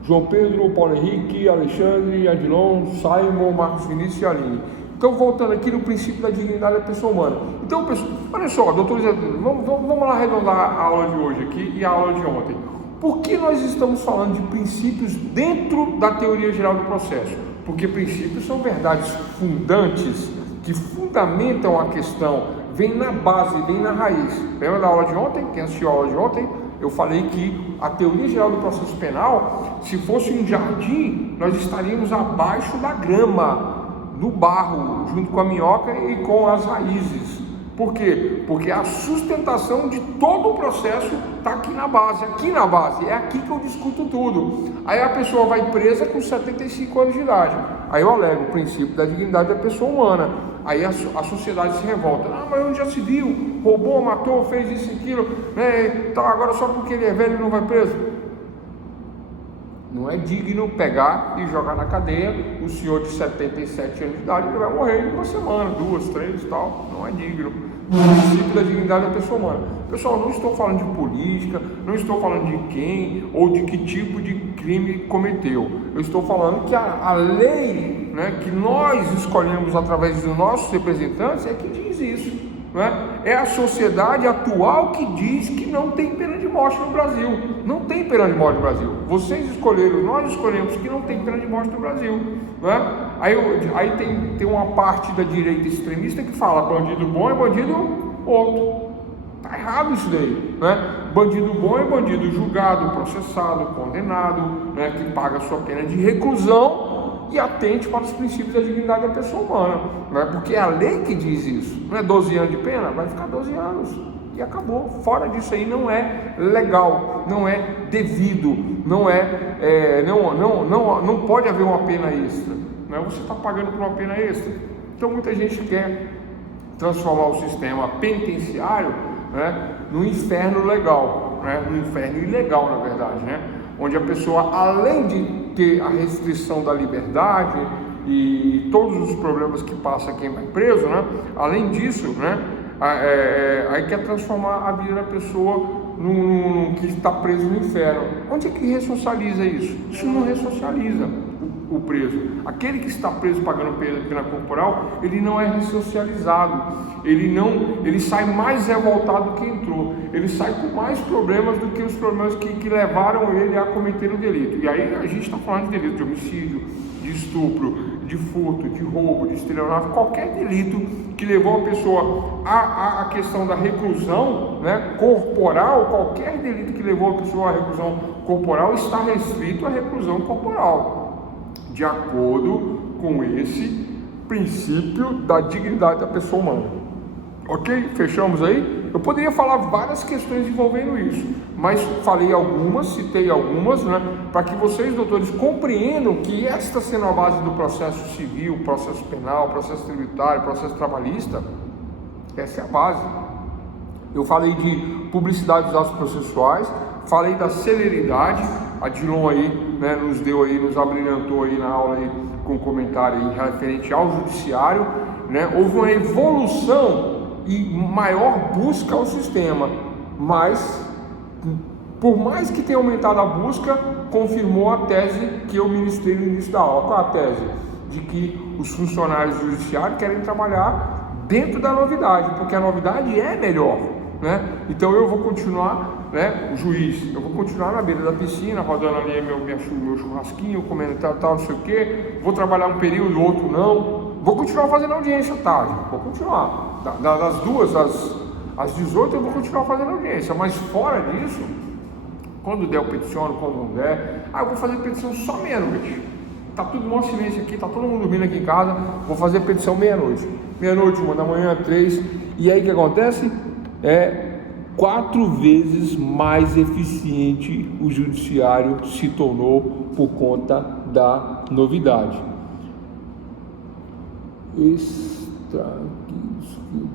João Pedro, Paulo Henrique, Alexandre, Adilon, Simon, Marcos Vinícius e Aline. Então, voltando aqui no princípio da dignidade da pessoa humana. Então, pessoal, olha só, doutor Zé, vamos lá arredondar a aula de hoje aqui e a aula de ontem. Por que nós estamos falando de princípios dentro da teoria geral do processo? Porque princípios são verdades fundantes, que fundamentam a questão, vem na base, vem na raiz. Lembra da aula de ontem? Quem assistiu a aula de ontem? Eu falei que a teoria geral do processo penal, se fosse um jardim, nós estaríamos abaixo da grama, do barro, junto com a minhoca e com as raízes. Por quê? Porque a sustentação de todo o processo está aqui na base, é aqui que eu discuto tudo. Aí a pessoa vai presa com 75 anos de idade, aí eu alego o princípio da dignidade da pessoa humana, aí a sociedade se revolta, mas onde já se viu, roubou, matou, fez isso e aquilo, né? Então agora só porque ele é velho não vai preso? Não é digno pegar e jogar na cadeia o senhor de 77 anos de idade, ele vai morrer em 1 semana, 2, 3 e tal, não é digno. O princípio da dignidade da pessoa humana. Pessoal, não estou falando de política, não estou falando de quem ou de que tipo de crime cometeu. Eu estou falando que a lei, né, que nós escolhemos através dos nossos representantes é que diz isso. né? É a sociedade atual que diz que não tem pena de morte no Brasil. Não tem pena de morte no Brasil. Vocês escolheram, nós escolhemos que não tem pena de morte no Brasil, né? Aí tem uma parte da direita extremista que fala bandido bom é bandido morto. Tá errado isso daí, né? Bandido bom é bandido julgado, processado, condenado, né? Que paga a sua pena de reclusão e atente para os princípios da dignidade da pessoa humana, né? Porque é a lei que diz isso. Não é 12 anos de pena? Vai ficar 12 anos e acabou. Fora disso aí não é legal, não é devido, não pode haver uma pena extra, né? Você está pagando por uma pena extra. Então muita gente quer transformar o sistema penitenciário, né, no inferno legal, né, no inferno ilegal, na verdade, né, onde a pessoa, além de ter a restrição da liberdade e todos os problemas que passa quem vai preso, né, além disso, né, aí quer transformar a vida da pessoa que está preso no inferno. Onde é que ressocializa isso? Isso não ressocializa o preso. Aquele que está preso pagando pena corporal, ele não é ressocializado, ele sai mais revoltado do que entrou, ele sai com mais problemas do que os problemas que levaram ele a cometer o delito. E aí a gente está falando de delito de homicídio, de estupro, de furto, de roubo, de estelionato, qualquer delito que levou a pessoa à questão da reclusão, né, corporal. Qualquer delito que levou a pessoa à reclusão corporal está restrito à reclusão corporal, de acordo com esse princípio da dignidade da pessoa humana. Ok? Fechamos aí? Eu poderia falar várias questões envolvendo isso, mas falei algumas, citei algumas, né, para que vocês, doutores, compreendam que esta sendo a base do processo civil, processo penal, processo tributário, processo trabalhista, essa é a base. Eu falei de publicidade dos atos processuais, falei da celeridade. A Dilon aí, né, nos abrilhantou aí na aula aí, com um comentário aí referente ao judiciário, né? Houve uma evolução e maior busca ao sistema, mas por mais que tenha aumentado a busca, confirmou a tese que eu ministrei no início da aula. Qual a tese? De que os funcionários do judiciário querem trabalhar dentro da novidade, porque a novidade é melhor, né? Então eu vou continuar, né, o juiz, eu vou continuar na beira da piscina, rodando ali meu churrasquinho, comendo tal, não sei o que, vou trabalhar um período, outro não, vou continuar fazendo audiência à tarde, vou continuar, das 2 às 18 eu vou continuar fazendo audiência, mas fora disso, quando der eu peticiono, quando não der, eu vou fazer petição só meia-noite, tá tudo no silêncio aqui, tá todo mundo dormindo aqui em casa, vou fazer petição meia-noite, 1 da manhã, 3, e aí o que acontece? 4 vezes mais eficiente o judiciário se tornou por conta da novidade.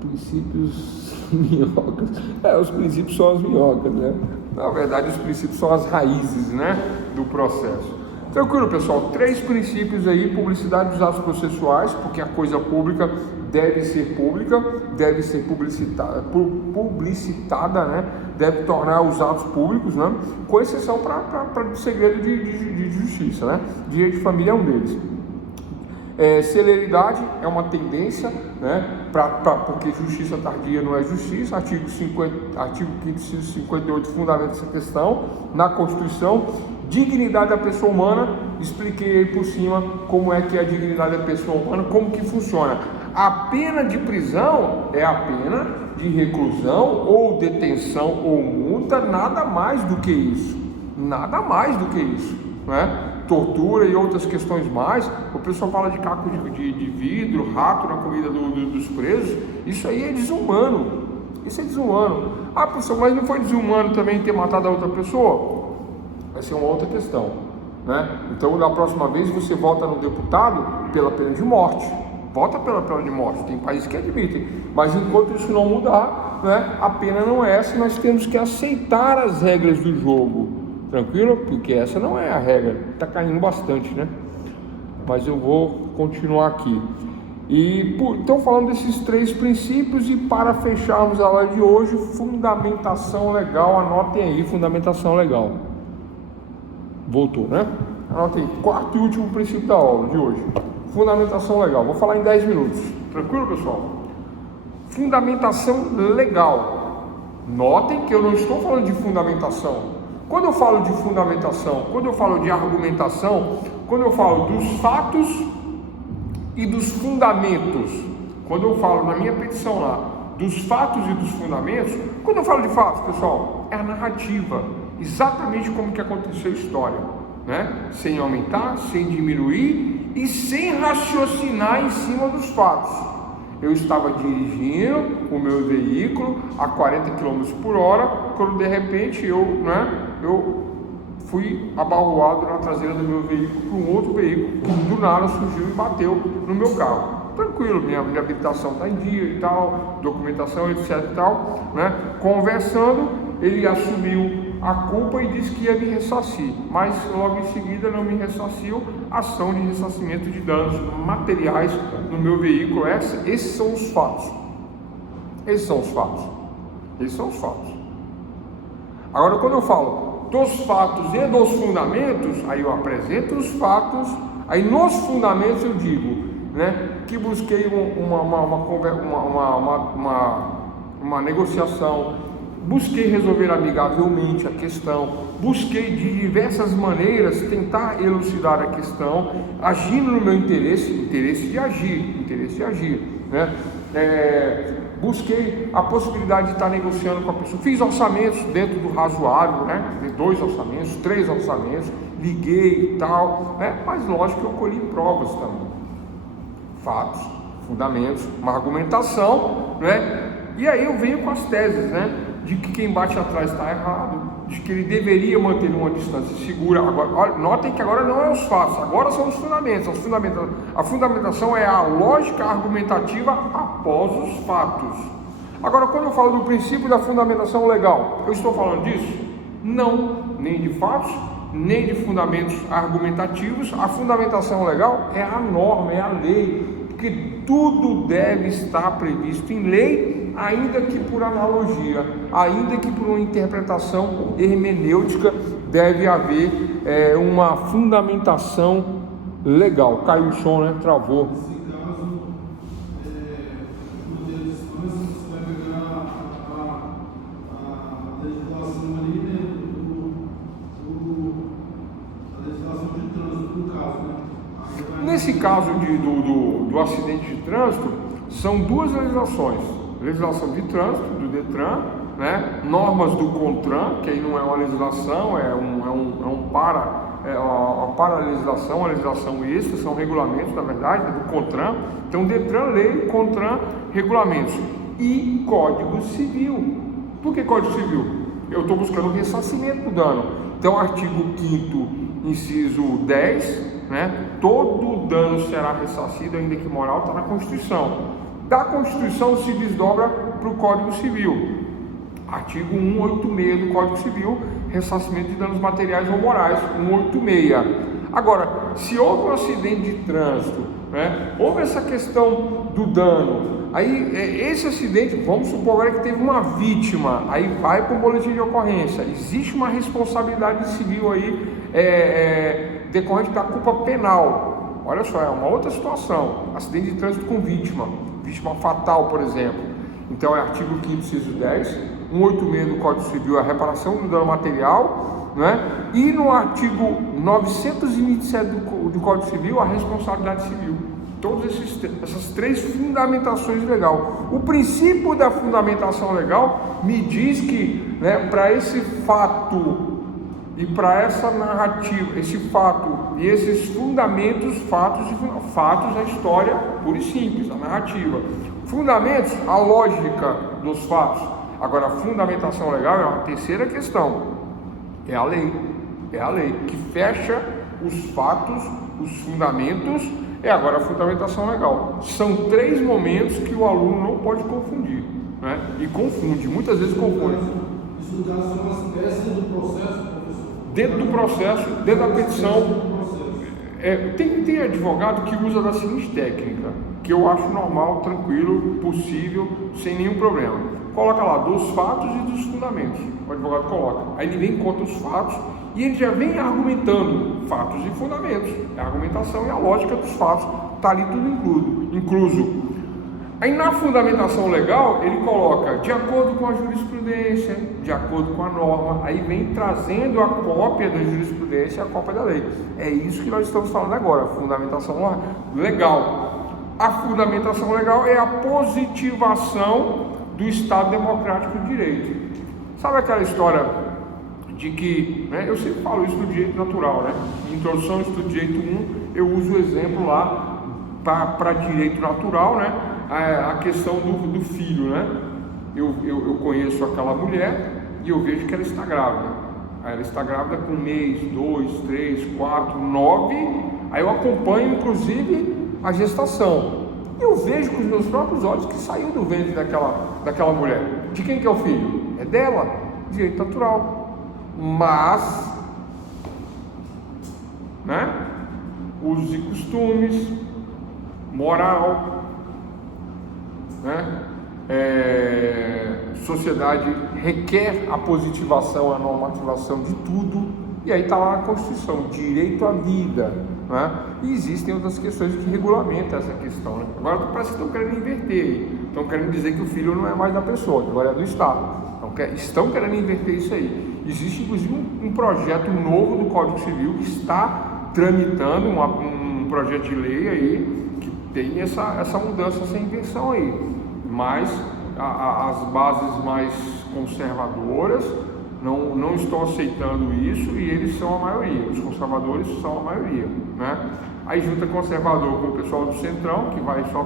Princípios minhocas. Os princípios são as minhocas, né? Na verdade, os princípios são as raízes, né, do processo. Tranquilo, pessoal? 3 princípios aí: publicidade dos atos processuais, porque a coisa pública deve ser pública, deve ser publicitada, né? Deve tornar os atos públicos, né? Com exceção para o segredo de justiça, né? Direito de família é um deles. Celeridade é uma tendência, né? Porque justiça tardia não é justiça. Artigo 5º, inciso 58 fundamenta essa questão na Constituição. Dignidade da pessoa humana, expliquei aí por cima como é que é a dignidade da pessoa humana, como que funciona. A pena de prisão é a pena de reclusão ou detenção ou multa, nada mais do que isso, né? Tortura e outras questões mais. O pessoal fala de caco de vidro, rato na comida dos presos. Isso aí é desumano, isso é desumano. Professor, mas não foi desumano também ter matado a outra pessoa? Vai ser uma outra questão, né? Então, na próxima vez, você vota no deputado pela pena de morte. Vota pela pena de morte. Tem países que admitem. Mas enquanto isso não mudar, né, a pena não é essa. Nós temos que aceitar as regras do jogo. Tranquilo? Porque essa não é a regra. Está caindo bastante, né? Mas eu vou continuar aqui. Então, falando desses 3 princípios, e para fecharmos a aula de hoje, fundamentação legal. Anotem aí, fundamentação legal. Voltou, né? Anotem aí, 4º e último princípio da aula de hoje. Fundamentação legal. Vou falar em 10 minutos. Tranquilo, pessoal? Fundamentação legal. Notem que eu não estou falando de fundamentação. Quando eu falo de fundamentação, quando eu falo de argumentação, quando eu falo dos fatos e dos fundamentos, quando eu falo na minha petição lá, dos fatos e dos fundamentos, quando eu falo de fatos, pessoal, é a narrativa, exatamente como que aconteceu a história, né? Sem aumentar, sem diminuir e sem raciocinar em cima dos fatos. Eu estava dirigindo o meu veículo a 40 km por hora, quando de repente eu fui abalroado na traseira do meu veículo por um outro veículo, que do nada surgiu e bateu no meu carro. Tranquilo, minha habilitação está em dia e tal, documentação, etc e tal, né? Conversando, ele assumiu a culpa e disse que ia me ressarcir, mas logo em seguida não me ressarciu. Ação de ressarcimento de danos materiais no meu veículo. Esses são os fatos. Esses são os fatos. Esses são os fatos. Agora, quando eu falo dos fatos e dos fundamentos, aí eu apresento os fatos, aí nos fundamentos eu digo, né, que busquei uma negociação, busquei resolver amigavelmente a questão, busquei de diversas maneiras tentar elucidar a questão, agindo no meu interesse de agir, né? Busquei a possibilidade de estar negociando com a pessoa, fiz orçamentos dentro do razoável, né? 2 orçamentos, 3 orçamentos, liguei e tal, né? Mas lógico que eu colhi provas também, fatos, fundamentos, uma argumentação, né? E aí eu venho com as teses, né? De que quem bate atrás está errado, de que ele deveria manter uma distância segura. Agora, notem que agora não é os fatos, agora são os fundamentos. A fundamentação é a lógica argumentativa após os fatos. Agora, quando eu falo do princípio da fundamentação legal, eu estou falando disso? Não, nem de fatos, nem de fundamentos argumentativos. A fundamentação legal é a norma, é a lei, porque tudo deve estar previsto em lei, ainda que por analogia, ainda que por uma interpretação hermenêutica, deve haver uma fundamentação legal. Caiu o som, né? Travou. Nesse caso, no distância, você vai pegar a legislação ali, né, a legislação de trânsito, no caso, né? Nesse caso do acidente de trânsito, são 2 legislações. Legislação de trânsito, do DETRAN, né? Normas do CONTRAN, que aí não é uma legislação, é uma paralegislação, uma legislação extra, são regulamentos, na verdade, do CONTRAN. Então, DETRAN, lei, CONTRAN, regulamentos. E Código Civil. Por que Código Civil? Eu estou buscando ressarcimento do dano. Então, artigo 5º, inciso 10, né? Todo dano será ressarcido, ainda que moral, está na Constituição. Da Constituição se desdobra para o Código Civil. Artigo 186 do Código Civil, ressarcimento de danos materiais ou morais, 186. Agora, se houve um acidente de trânsito, né, houve essa questão do dano, aí esse acidente, vamos supor agora que teve uma vítima, aí vai para o boletim de ocorrência, existe uma responsabilidade civil aí decorrente da culpa penal. Olha só, é uma outra situação, acidente de trânsito com vítima fatal, por exemplo. Então é artigo 5º, inciso 10, 186 do Código Civil, a reparação do dano material, né? E no artigo 927 do Código Civil, a responsabilidade civil. Todas essas 3 fundamentações legais. O princípio da fundamentação legal me diz que, né, para esse fato e para essa narrativa, esse fato e esses fundamentos, fatos é a história pura e simples, a narrativa. Fundamentos, a lógica dos fatos. Agora, a fundamentação legal é uma terceira questão. É a lei que fecha os fatos, os fundamentos. Agora a fundamentação legal. São 3 momentos que o aluno não pode confundir, né? E confunde, muitas vezes confunde. Isso são as peças do processo, professor? Dentro do processo, dentro da petição. Tem advogado que usa da seguinte técnica, que eu acho normal, tranquilo, possível, sem nenhum problema. Coloca lá dos fatos e dos fundamentos. O advogado coloca. Aí ele vem contra os fatos e ele já vem argumentando fatos e fundamentos. A argumentação e a lógica dos fatos está ali tudo incluso. Aí na fundamentação legal ele coloca de acordo com a jurisprudência, de acordo com a norma, aí vem trazendo a cópia da jurisprudência e a cópia da lei. É isso que nós estamos falando agora, a fundamentação legal. A fundamentação legal é a positivação do Estado Democrático de Direito. Sabe aquela história de que, né, eu sempre falo isso no direito natural, né? Em introdução ao estudo de direito 1, eu uso o exemplo lá para direito natural, né? A questão do filho, né? Eu conheço aquela mulher e eu vejo que ela está grávida. Aí ela está grávida com 1 mês, 2, 3, 4, 9. Aí eu acompanho, inclusive, a gestação. Eu vejo com os meus próprios olhos que saiu do ventre daquela mulher. De quem que é o filho? É dela, direito natural. Mas, né? Usos e costumes, moral, né? Sociedade requer a positivação, a normativação de tudo, e aí está lá na Constituição, direito à vida, né? E existem outras questões que regulamentam essa questão, né? Agora parece que estão querendo inverter, estão querendo dizer que o filho não é mais da pessoa, que agora é do Estado. Então, estão querendo inverter isso aí. Existe inclusive um projeto novo do Código Civil que está tramitando um projeto de lei aí que tem essa mudança, essa inversão aí. Mas as bases mais conservadoras não estão aceitando isso e eles são a maioria, os conservadores são a maioria, né? Aí junta conservador com o pessoal do Centrão, que vai só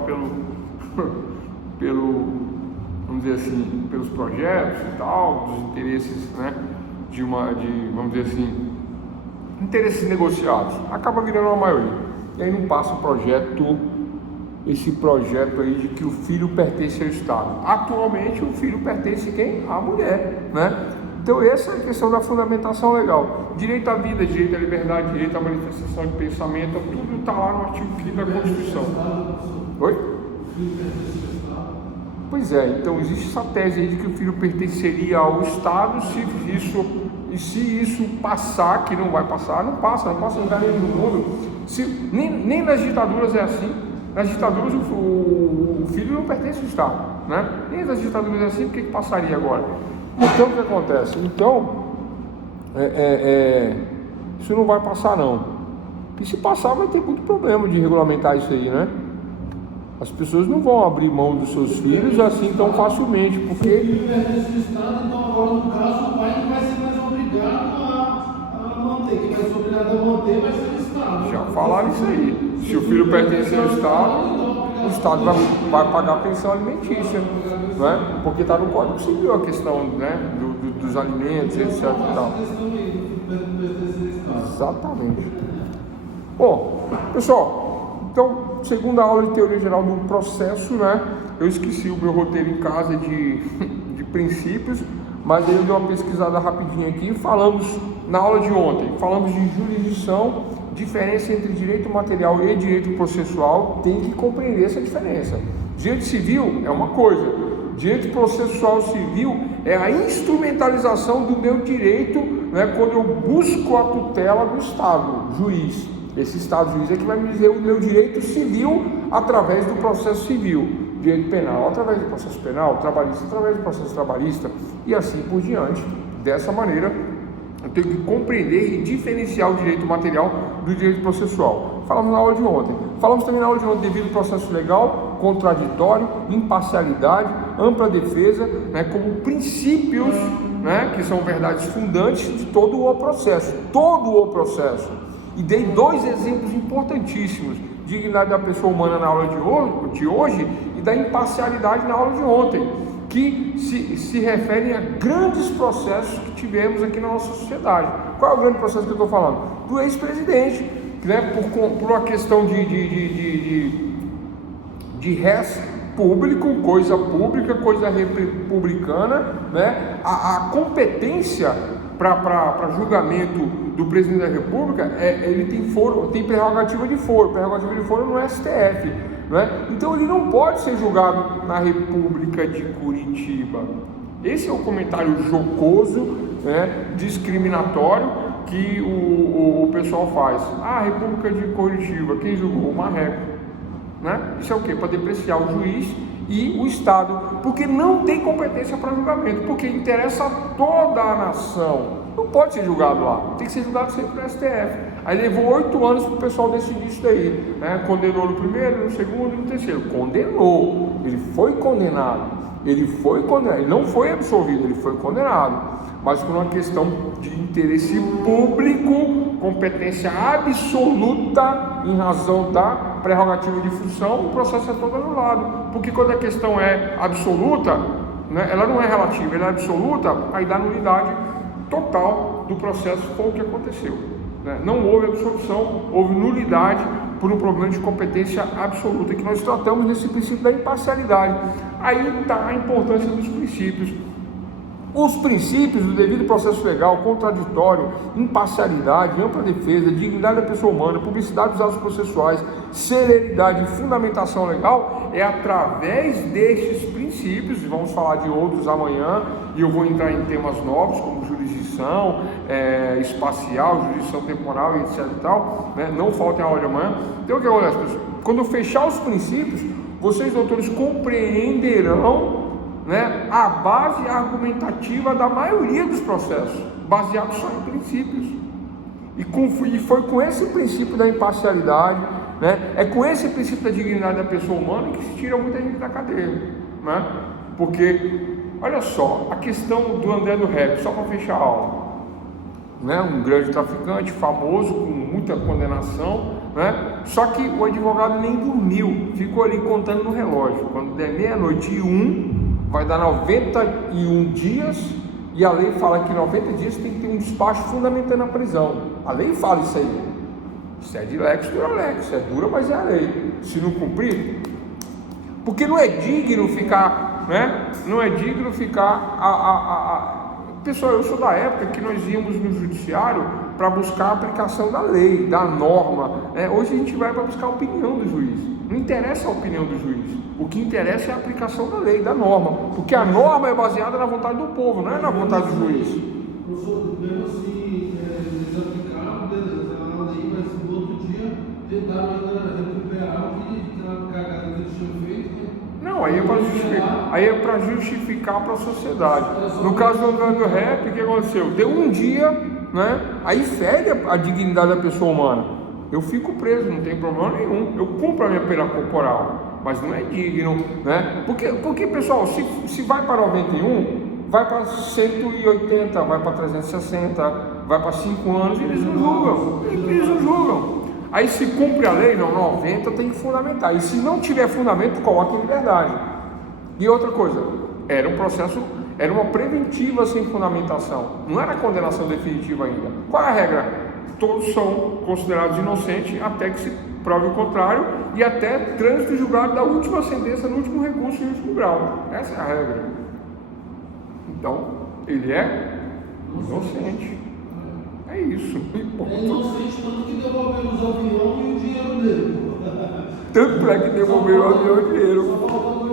vamos dizer assim, pelos projetos e tal, dos interesses, né? Vamos dizer assim, interesses negociados, acaba virando a maioria. E aí não passa esse projeto aí de que o filho pertence ao Estado. Atualmente o filho pertence a quem? À mulher, né? Então essa é a questão da fundamentação legal. Direito à vida, direito à liberdade, direito à manifestação de pensamento, tudo está lá no artigo 5º da Constituição. Oi? Pois é, então existe essa tese aí de que o filho pertenceria ao Estado se isso passar, que não vai passar, não passa em lugar nenhum do mundo. Nem nas ditaduras é assim. Nas ditaduras o filho não pertence ao Estado, né? Nem nas ditaduras é assim, por que passaria agora? Então o que acontece? Então, isso não vai passar não. E se passar vai ter muito problema de regulamentar isso aí, né? As pessoas não vão abrir mão dos seus filhos assim tão facilmente, porque... O filho pertence ao Estado, então agora no caso o pai não vai ser mais obrigado a manter. Quem vai ser obrigado a manter vai ser o Estado. Já falaram isso aí. Se o filho pertence ao Estado, o Estado vai pagar a pensão alimentícia, né? Porque está no Código Civil a questão, né? dos alimentos, etc. E tal. Exatamente. Bom, pessoal, então, segunda aula de teoria geral do processo, né? Eu esqueci o meu roteiro em casa de princípios, mas aí eu dei uma pesquisada rapidinho aqui. Falamos na aula de ontem, falamos de jurisdição, diferença entre direito material e direito processual. Tem que compreender essa diferença. Direito civil é uma coisa, direito processual civil é a instrumentalização do meu direito, né, quando eu busco a tutela do Estado, juiz. Esse Estado juiz é que vai me dizer o meu direito civil através do processo civil, direito penal através do processo penal, trabalhista através do processo trabalhista e assim por diante. Dessa maneira, eu tenho que compreender e diferenciar o direito material do direito processual. Falamos na aula de ontem. Falamos também na aula de ontem devido processo legal, contraditório, imparcialidade, ampla defesa, né, como princípios, né, que são verdades fundantes de todo o processo. E dei 2 exemplos importantíssimos: dignidade da pessoa humana na aula de hoje e da imparcialidade na aula de ontem, que se referem a grandes processos que tivemos aqui na nossa sociedade. Qual é o grande processo que eu estou falando? Do ex-presidente, né, por uma questão de res público, coisa pública, coisa republicana, né? A competência para julgamento do presidente da República, ele tem prerrogativa de foro no STF, né? Então ele não pode ser julgado na República de Curitiba. Esse é o comentário jocoso, né, discriminatório que o pessoal faz. A República de Curitiba, quem julgou? O Marreco, né? Isso é o quê? Para depreciar o juiz e o Estado, porque não tem competência para julgamento, porque interessa a toda a nação. Não pode ser julgado lá, tem que ser julgado sempre no STF. Aí levou 8 anos para o pessoal decidir isso daí, né? Condenou no primeiro, no segundo e no terceiro. Condenou, ele foi condenado, ele não foi absolvido, ele foi condenado. Mas por uma questão de interesse público, competência absoluta em razão da prerrogativa de função, o processo é todo anulado. Porque quando a questão é absoluta, né, ela não é relativa, ela é absoluta, aí dá nulidade total do processo. Foi o que aconteceu, né? Não houve absolução, houve nulidade por um problema de competência absoluta, que nós tratamos nesse princípio da imparcialidade. Aí está a importância dos princípios. Os princípios do devido processo legal, contraditório, imparcialidade, ampla defesa, dignidade da pessoa humana, publicidade dos atos processuais, celeridade e fundamentação legal, é através destes princípios, vamos falar de outros amanhã, e eu vou entrar em temas novos, como jurisdição espacial, jurisdição temporal e etc e tal, né? Não faltem a aula de amanhã. Então o que acontece, pessoal? Quando eu fechar os princípios, vocês, doutores, compreenderão, né, a base argumentativa da maioria dos processos, baseado só em princípios. E foi com esse princípio da imparcialidade, né, é com esse princípio da dignidade da pessoa humana que se tira muita gente da cadeia, né? Porque, olha só, a questão do André do Rep, só para fechar a aula, né, um grande traficante, famoso, com muita condenação, né? Só que o advogado nem dormiu, ficou ali contando no relógio. Quando der 00:01, vai dar 91 dias, e a lei fala que 90 dias tem que ter um despacho fundamentando a prisão. A lei fala isso aí. Isso é de lex dura lex, é dura, mas é a lei. Se não cumprir, porque não é digno ficar, né? Não é digno ficar. Pessoal, eu sou da época que nós íamos no judiciário para buscar a aplicação da lei, da norma. Hoje a gente vai para buscar a opinião do juiz. Não interessa a opinião do juiz. O que interessa é a aplicação da lei, da norma. Porque a norma é baseada na vontade do povo, não é na vontade do juiz. Professor, mesmo assim, eles aplicaram, beleza, a lei, mas no outro dia tentaram ainda recuperar aquela cagada que eles tinham feito, né? Não, aí é para justificar para a sociedade. No caso do André do Rep, o que aconteceu? Deu um dia, né? Aí fere a dignidade da pessoa humana. Eu fico preso, não tem problema nenhum. Eu cumpro a minha pena corporal, mas não é digno, né? Porque pessoal, se vai para 91, vai para 180, vai para 360, vai para 5 anos, eles não julgam. Eles não julgam. Aí se cumpre a lei, não, 90 tem que fundamentar. E se não tiver fundamento, coloca em liberdade. E outra coisa, era um processo, era uma preventiva sem fundamentação. Não era condenação definitiva ainda. Qual é a regra? Todos são considerados inocentes até que se prove o contrário e até trânsito julgado da última sentença, no último recurso e no último grau. Essa é a regra. Então, ele é inocente. É isso. É inocente, tanto que devolvemos o avião e o dinheiro dele. Tanto para que devolveu o avião e o dinheiro.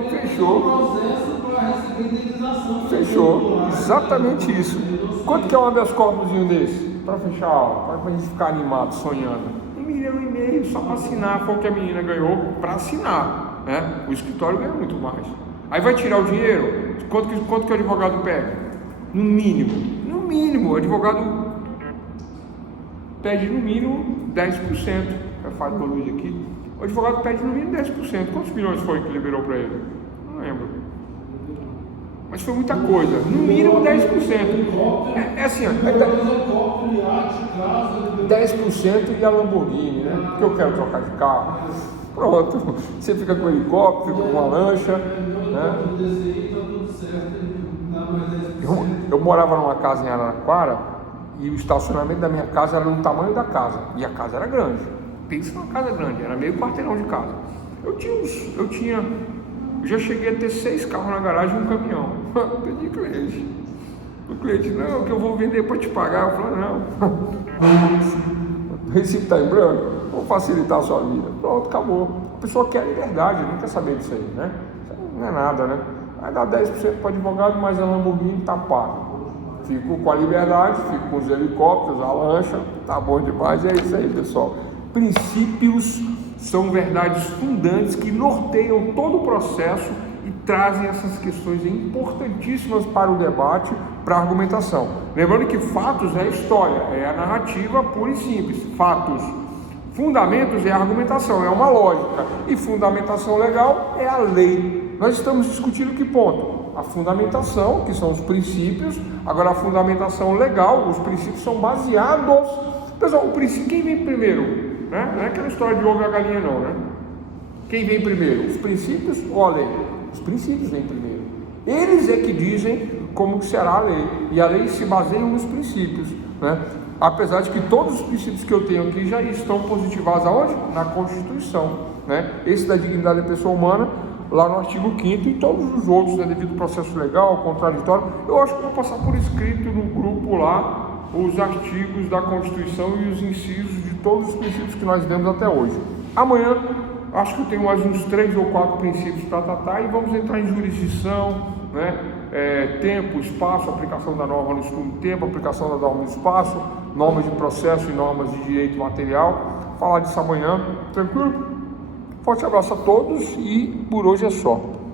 Fechou. Processo para receber indenização. Fechou. Exatamente isso. Quanto que é um habeas corpus desse? Para fechar a aula, para a gente ficar animado, sonhando. 1,5 milhão, só para assinar. Foi o que a menina ganhou para assinar, né? O escritório ganha muito mais. Aí vai tirar o dinheiro? Quanto que o advogado pega? No mínimo, o advogado pede no mínimo 10%. Eu falo para o Luiz aqui. O advogado pede no mínimo 10%. Quantos milhões foi que liberou para ele? Não lembro. Mas foi muita coisa. No mínimo 10%. É assim, ó. 10% e a Lamborghini, né? Porque eu quero trocar de carro. Pronto. Você fica com o helicóptero, com uma lancha, né? Eu morava numa casa em Araraquara e o estacionamento da minha casa era no tamanho da casa. E a casa era grande. Pensa numa casa grande, era meio quarteirão de casa. Eu já cheguei a ter 6 carros na garagem e um caminhão. Pedi cliente. O cliente, não, que eu vou vender para te pagar. Eu falei, não. O recibo está em branco, vou facilitar a sua vida. Pronto, acabou. A pessoa quer liberdade, não quer saber disso aí, né? Isso não é nada, né? Vai dar 10% para o advogado, mas a Lamborghini está pago. Fico com a liberdade, fico com os helicópteros, a lancha, tá bom demais. É isso aí, pessoal. Princípios são verdades fundantes que norteiam todo o processo e trazem essas questões importantíssimas para o debate, para a argumentação. Lembrando que fatos é a história, é a narrativa pura e simples. Fatos, fundamentos é a argumentação, é uma lógica. E fundamentação legal é a lei. Nós estamos discutindo que ponto? A fundamentação, que são os princípios. Agora a fundamentação legal, os princípios são baseados. Pessoal, o princípio, quem vem primeiro? Né? Não é aquela história de ovo e a galinha não, né? Quem vem primeiro? Os princípios ou a lei? Os princípios vêm primeiro. Eles é que dizem como será a lei. E a lei se baseia nos princípios, né? Apesar de que todos os princípios que eu tenho aqui já estão positivados aonde? Na Constituição, né? Esse da dignidade da pessoa humana, lá no artigo 5º, e todos os outros, né, devido ao processo legal, contraditório. Eu acho que vou passar por escrito no grupo lá os artigos da Constituição e os incisos de todos os princípios que nós demos até hoje. Amanhã acho que eu tenho mais uns 3 ou 4 princípios para tratar e vamos entrar em jurisdição, né? Tempo, espaço, aplicação da norma no segundo tempo, aplicação da norma no espaço, normas de processo e normas de direito material. Falar disso amanhã, tranquilo? Forte abraço a todos e por hoje é só.